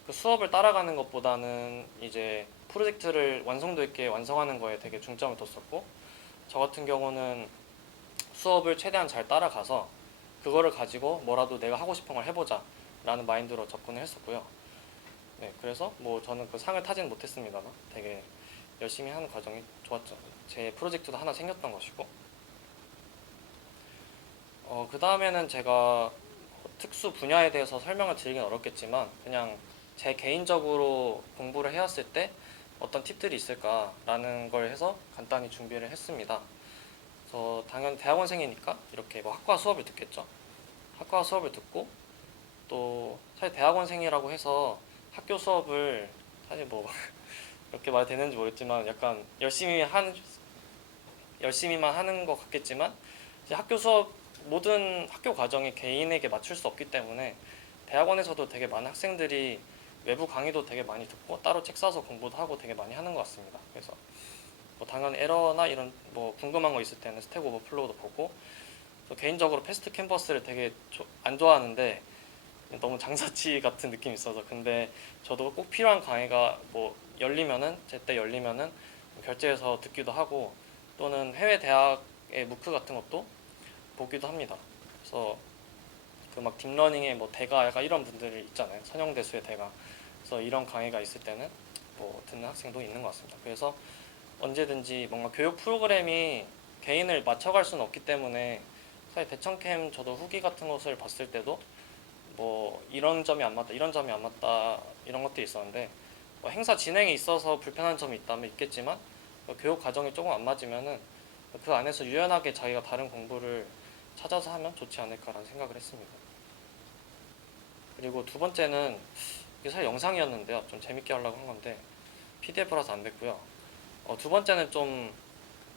그 수업을 따라가는 것보다는 이제 프로젝트를 완성도 있게 완성하는 거에 되게 중점을 뒀었고, 저 같은 경우는 수업을 최대한 잘 따라가서 그거를 가지고 뭐라도 내가 하고 싶은 걸 해보자 라는 마인드로 접근을 했었고요. 네, 그래서 뭐 저는 그 상을 타지는 못했습니다만 되게 열심히 하는 과정이 좋았죠. 제 프로젝트도 하나 생겼던 것이고, 그 다음에는 제가 특수 분야에 대해서 설명을 드리긴 어렵겠지만 그냥 제 개인적으로 공부를 해왔을 때 어떤 팁들이 있을까라는 걸 해서 간단히 준비를 했습니다. 그래서 당연히 대학원생이니까 이렇게 뭐 학과 수업을 듣겠죠. 학과 수업을 듣고 또 사실 대학원생이라고 해서 학교 수업을 사실 뭐 이렇게 말이 되는지 모르겠지만 약간 열심히만 하는 것 같겠지만 이제 학교 수업 모든 학교 과정이 개인에게 맞출 수 없기 때문에 대학원에서도 되게 많은 학생들이 외부 강의도 되게 많이 듣고 따로 책 사서 공부도 하고 되게 많이 하는 것 같습니다. 그래서 뭐 당연히 에러나 이런 뭐 궁금한 거 있을 때는 스택 오버플로우도 보고, 개인적으로 패스트 캠퍼스를 되게 안 좋아하는데 너무 장사치 같은 느낌이 있어서, 근데 저도 꼭 필요한 강의가 뭐 열리면은 제때 열리면은 결제해서 듣기도 하고, 또는 해외 대학의 무크 같은 것도 보기도 합니다. 그래서 그 막 딥러닝의 뭐 대가 약간 이런 분들이 있잖아요. 선형대수의 대가. 그래서 이런 강의가 있을 때는 뭐 듣는 학생도 있는 것 같습니다. 그래서 언제든지 뭔가 교육 프로그램이 개인을 맞춰갈 수는 없기 때문에 사실 대청캠 저도 후기 같은 것을 봤을 때도 뭐 이런 점이 안 맞다, 이런 점이 안 맞다 이런 것들이 있었는데, 뭐 행사 진행에 있어서 불편한 점이 있다면 있겠지만 교육 과정이 조금 안 맞으면은 그 안에서 유연하게 자기가 다른 공부를 찾아서 하면 좋지 않을까라는 생각을 했습니다. 그리고 두 번째는 이게 사실 영상이었는데요. 좀 재밌게 하려고 한 건데 PDF라서 안 됐고요. 두 번째는 좀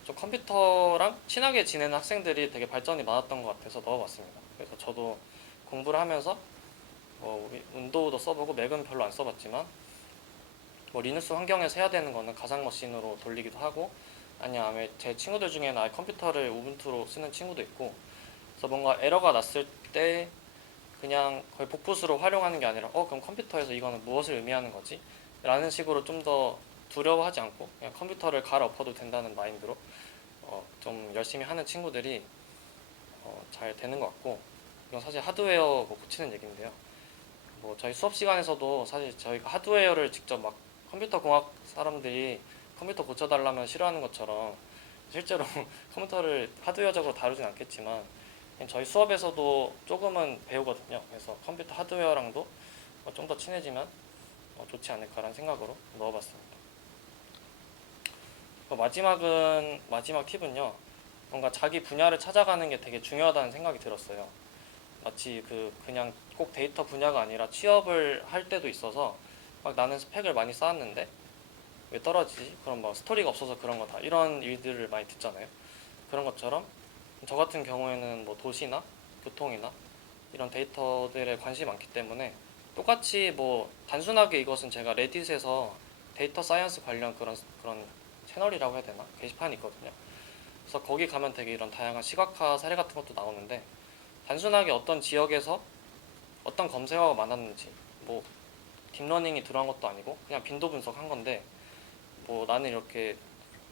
컴퓨터랑 친하게 지내는 학생들이 되게 발전이 많았던 것 같아서 넣어봤습니다. 그래서 저도 공부를 하면서 윈도우도 써보고 맥은 별로 안 써봤지만 뭐 리눅스 환경에서 해야 되는 거는 가상 머신으로 돌리기도 하고, 아니면 제 친구들 중에는 아예 컴퓨터를 우분투로 쓰는 친구도 있고, 그래서 뭔가 에러가 났을 때 그냥 거의 복붙으로 활용하는 게 아니라 그럼 컴퓨터에서 이거는 무엇을 의미하는 거지? 라는 식으로 좀 더 두려워하지 않고 그냥 컴퓨터를 갈아엎어도 된다는 마인드로 좀 열심히 하는 친구들이 잘 되는 것 같고, 이건 사실 하드웨어 고치는 얘기인데요. 뭐 저희 수업 시간에서도 사실 저희가 하드웨어를 직접 막 컴퓨터 공학 사람들이 컴퓨터 고쳐달라면 싫어하는 것처럼 실제로 컴퓨터를 하드웨어적으로 다루진 않겠지만 저희 수업에서도 조금은 배우거든요. 그래서 컴퓨터 하드웨어랑도 좀 더 친해지면 좋지 않을까라는 생각으로 넣어봤습니다. 마지막 팁은요. 뭔가 자기 분야를 찾아가는 게 되게 중요하다는 생각이 들었어요. 마치 그냥 꼭 데이터 분야가 아니라 취업을 할 때도 있어서 막 나는 스펙을 많이 쌓았는데 왜 떨어지지? 그럼 뭐 스토리가 없어서 그런 거다. 이런 일들을 많이 듣잖아요. 그런 것처럼 저 같은 경우에는 뭐 도시나 교통이나 이런 데이터들에 관심이 많기 때문에 똑같이 뭐 단순하게 이것은 제가 레딧에서 데이터 사이언스 관련 그런 채널이라고 해야 되나? 게시판이 있거든요. 그래서 거기 가면 되게 이런 다양한 시각화 사례 같은 것도 나오는데 단순하게 어떤 지역에서 어떤 검색어가 많았는지 뭐 딥러닝이 들어간 것도 아니고 그냥 빈도 분석한 건데 뭐 나는 이렇게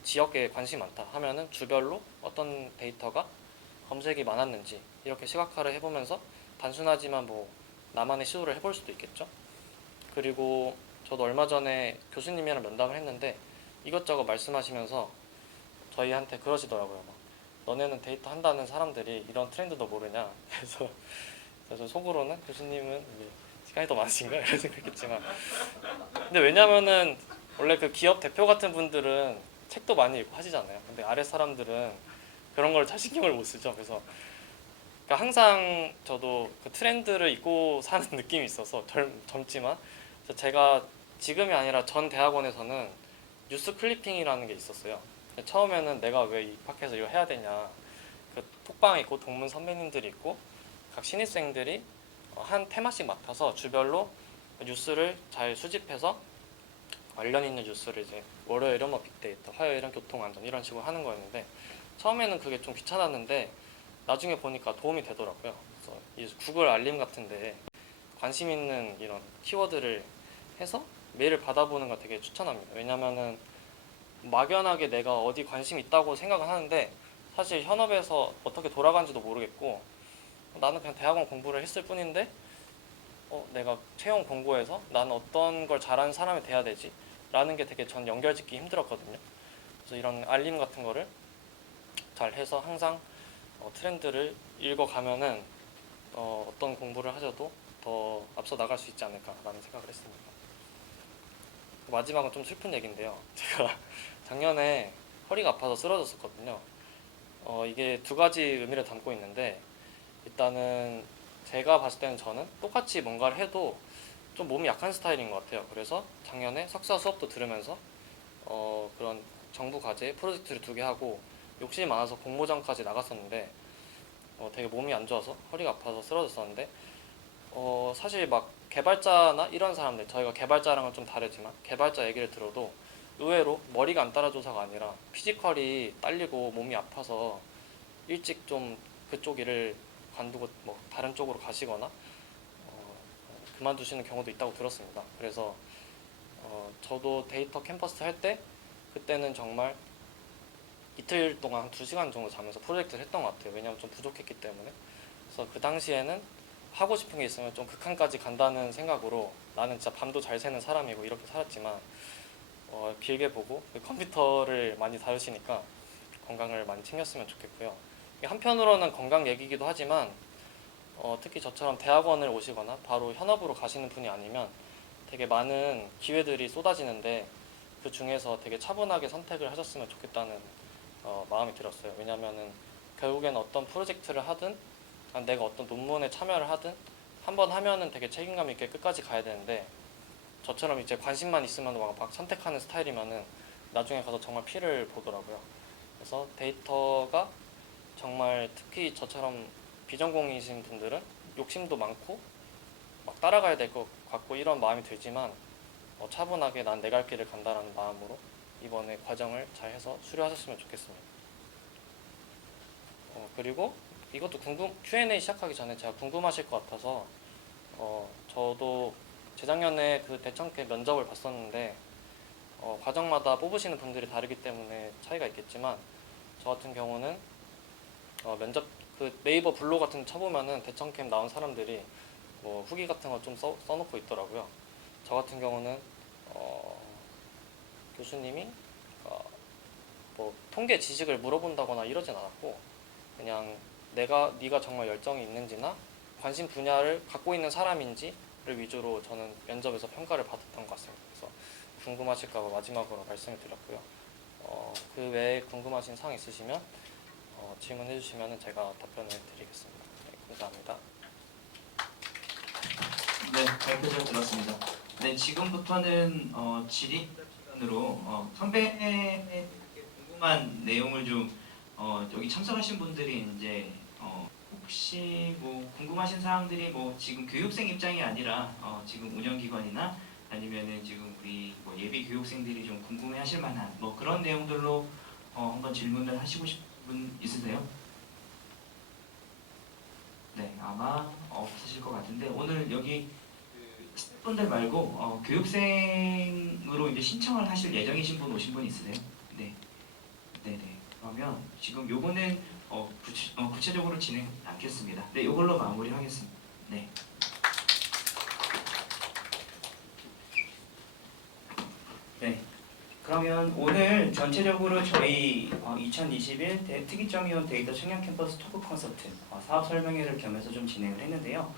지역에 관심이 많다 하면은 주별로 어떤 데이터가 검색이 많았는지 이렇게 시각화를 해보면서 단순하지만 뭐 나만의 시도를 해볼 수도 있겠죠. 그리고 저도 얼마 전에 교수님이랑 면담을 했는데 이것저것 말씀하시면서 저희한테 그러시더라고요. 막, 너네는 데이터 한다는 사람들이 이런 트렌드도 모르냐. 그래서 속으로는 교수님은 시간이 더 많으신가 이런 생각했지만 근데 왜냐면은 원래 그 기업 대표 같은 분들은 책도 많이 읽고 하시잖아요. 근데 아래 사람들은 그런 걸 잘 신경을 못 쓰죠. 그래서 그러니까 항상 저도 그 트렌드를 잊고 사는 느낌이 있어서 젊지만 그래서 제가 지금이 아니라 전 대학원에서는 뉴스 클리핑이라는 게 있었어요. 처음에는 내가 왜 입학해서 이거 해야 되냐. 그 톡방에 있고 동문 선배님들이 있고 각 신입생들이 한 테마씩 맡아서 주별로 뉴스를 잘 수집해서 관련 있는 뉴스를 이제 월요일은 뭐 빅데이터, 화요일은 교통안전 이런 식으로 하는 거였는데 처음에는 그게 좀 귀찮았는데 나중에 보니까 도움이 되더라고요. 그래서 이 구글 알림 같은데 관심 있는 이런 키워드를 해서 메일을 받아보는 거 되게 추천합니다. 왜냐면은 막연하게 내가 어디 관심 있다고 생각은 하는데 사실 현업에서 어떻게 돌아가는지도 모르겠고 나는 그냥 대학원 공부를 했을 뿐인데 내가 채용 공고에서 나는 어떤 걸 잘하는 사람이 돼야 되지? 라는 게 되게 전 연결짓기 힘들었거든요. 그래서 이런 알림 같은 거를 잘 해서 항상 트렌드를 읽어가면은 어떤 공부를 하셔도 더 앞서 나갈 수 있지 않을까라는 생각을 했습니다. 마지막은 좀 슬픈 얘기인데요. 제가 작년에 허리가 아파서 쓰러졌었거든요. 이게 두 가지 의미를 담고 있는데 일단은 제가 봤을 때는 저는 똑같이 뭔가를 해도 좀 몸이 약한 스타일인 것 같아요. 그래서 작년에 석사 수업도 들으면서 그런 정부 과제 프로젝트를 2개 하고 욕심이 많아서 공모전까지 나갔었는데 되게 몸이 안 좋아서 허리가 아파서 쓰러졌었는데 사실 막 개발자나 이런 사람들 저희가 개발자랑은 좀 다르지만 개발자 얘기를 들어도 의외로 머리가 안 따라줘서가 아니라 피지컬이 딸리고 몸이 아파서 일찍 좀 그쪽 일을 관두고 뭐 다른 쪽으로 가시거나 그만두시는 경우도 있다고 들었습니다. 그래서 저도 데이터 캠퍼스 할 때 그때는 정말 이틀 동안 한 2시간 정도 자면서 프로젝트를 했던 것 같아요. 왜냐하면 좀 부족했기 때문에. 그래서 그 당시에는 하고 싶은 게 있으면 좀 극한까지 간다는 생각으로 나는 진짜 밤도 잘 새는 사람이고 이렇게 살았지만 길게 보고 컴퓨터를 많이 다루시니까 건강을 많이 챙겼으면 좋겠고요. 한편으로는 건강 얘기이기도 하지만 특히 저처럼 대학원을 오시거나 바로 현업으로 가시는 분이 아니면 되게 많은 기회들이 쏟아지는데 그 중에서 되게 차분하게 선택을 하셨으면 좋겠다는 마음이 들었어요. 왜냐면은 결국에는 어떤 프로젝트를 하든 내가 어떤 논문에 참여를 하든 한번 하면은 되게 책임감 있게 끝까지 가야 되는데 저처럼 이제 관심만 있으면 막 선택하는 스타일이면은 나중에 가서 정말 피를 보더라고요. 그래서 데이터가 정말 특히 저처럼 비전공이신 분들은 욕심도 많고 막 따라가야 될 것 같고 이런 마음이 들지만 차분하게 난 내 갈 길을 간다라는 마음으로 이번에 과정을 잘 해서 수료하셨으면 좋겠습니다. 그리고 이것도 Q&A 시작하기 전에 제가 궁금하실 것 같아서 저도 재작년에 그 대청캠 면접을 봤었는데 과정마다 뽑으시는 분들이 다르기 때문에 차이가 있겠지만 저 같은 경우는 면접 그 네이버 블로그 같은 데 쳐보면은 대청캠 나온 사람들이 뭐 후기 같은 거 좀 써놓고 있더라고요. 저 같은 경우는 교수님이 뭐 통계 지식을 물어본다거나 이러진 않았고 그냥 네가 정말 열정이 있는지나 관심 분야를 갖고 있는 사람인지를 위주로 저는 면접에서 평가를 받았던 것 같습니다. 그래서 궁금하실까 봐 마지막으로 말씀을 드렸고요. 그 외에 궁금하신 사항 있으시면 질문해 주시면 제가 답변을 드리겠습니다. 네, 감사합니다. 네, 발표 잘 들었습니다. 네, 지금부터는 질의 시간으로 선배의 궁금한 내용을 좀 여기 참석하신 분들이 이제 혹시 뭐 궁금하신 사항들이 뭐 지금 교육생 입장이 아니라 지금 운영기관이나 아니면은 지금 우리 뭐 예비 교육생들이 좀 궁금해하실 만한 뭐 그런 내용들로 한번 질문을 하시고 싶은 분 있으세요? 네, 아마 없으실 것 같은데 오늘 여기 스태프분들 말고 교육생으로 이제 신청을 하실 예정이신 분 오신 분 있으세요? 네, 네네. 그러면 지금 요거는 구체적으로 진행 않겠습니다. 네, 요걸로 마무리하겠습니다. 네. 네. 그러면 오늘 전체적으로 저희 2021 특이점이온 데이터 청년 캠퍼스 토크 콘서트 사업 설명회를 겸해서 좀 진행을 했는데요.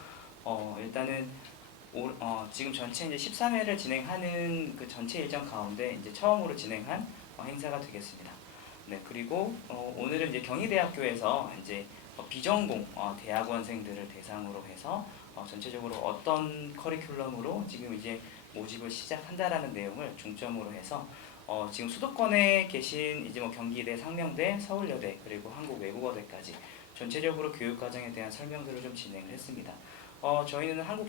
일단은 지금 전체 이제 13회를 진행하는 그 전체 일정 가운데 이제 처음으로 진행한 행사가 되겠습니다. 네, 그리고 오늘은 이제 경희대학교에서 이제 비전공 대학원생들을 대상으로 해서 전체적으로 어떤 커리큘럼으로 지금 이제 모집을 시작한다라는 내용을 중점으로 해서 지금 수도권에 계신 이제 뭐 경기대, 상명대, 서울여대 그리고 한국외국어대까지 전체적으로 교육과정에 대한 설명들을 좀 진행을 했습니다. 저희는 한국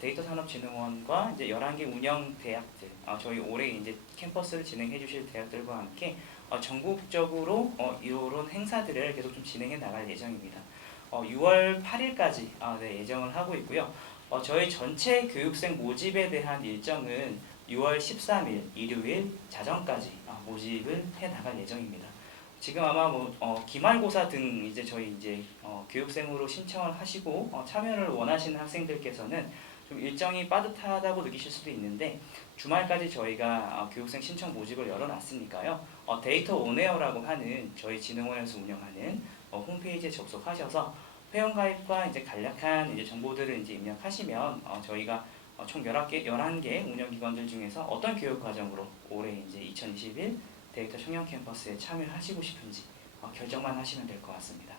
데이터산업진흥원과 이제 11개 운영 대학들, 저희 올해 이제 캠퍼스를 진행해 주실 대학들과 함께 전국적으로 이런 행사들을 계속 좀 진행해 나갈 예정입니다. 6월 8일까지 네, 예정을 하고 있고요. 저희 전체 교육생 모집에 대한 일정은 6월 13일 일요일 자정까지 모집을 해 나갈 예정입니다. 지금 아마 뭐 기말고사 등 이제 저희 이제 교육생으로 신청을 하시고 참여를 원하시는 학생들께서는 좀 일정이 빠듯하다고 느끼실 수도 있는데 주말까지 저희가 교육생 신청 모집을 열어놨으니까요. 데이터 온에어라고 하는 저희 진흥원에서 운영하는 홈페이지에 접속하셔서 회원가입과 이제 간략한 이제 정보들을 이제 입력하시면 저희가 총 11개 운영기관들 중에서 어떤 교육과정으로 올해 이제 2021 데이터 청년 캠퍼스에 참여하시고 싶은지 결정만 하시면 될 것 같습니다.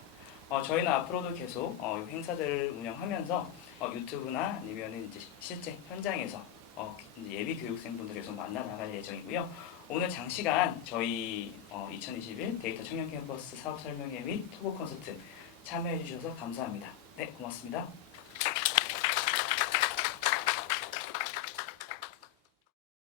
저희는 앞으로도 계속 행사들을 운영하면서 유튜브나 아니면 이제 실제 현장에서 이제 예비 교육생분들 계속 만나 나갈 예정이고요. 오늘 장시간 저희 2021 데이터 청년 캠퍼스 사업 설명회 및 토크 콘서트 참여해 주셔서 감사합니다. 네, 고맙습니다.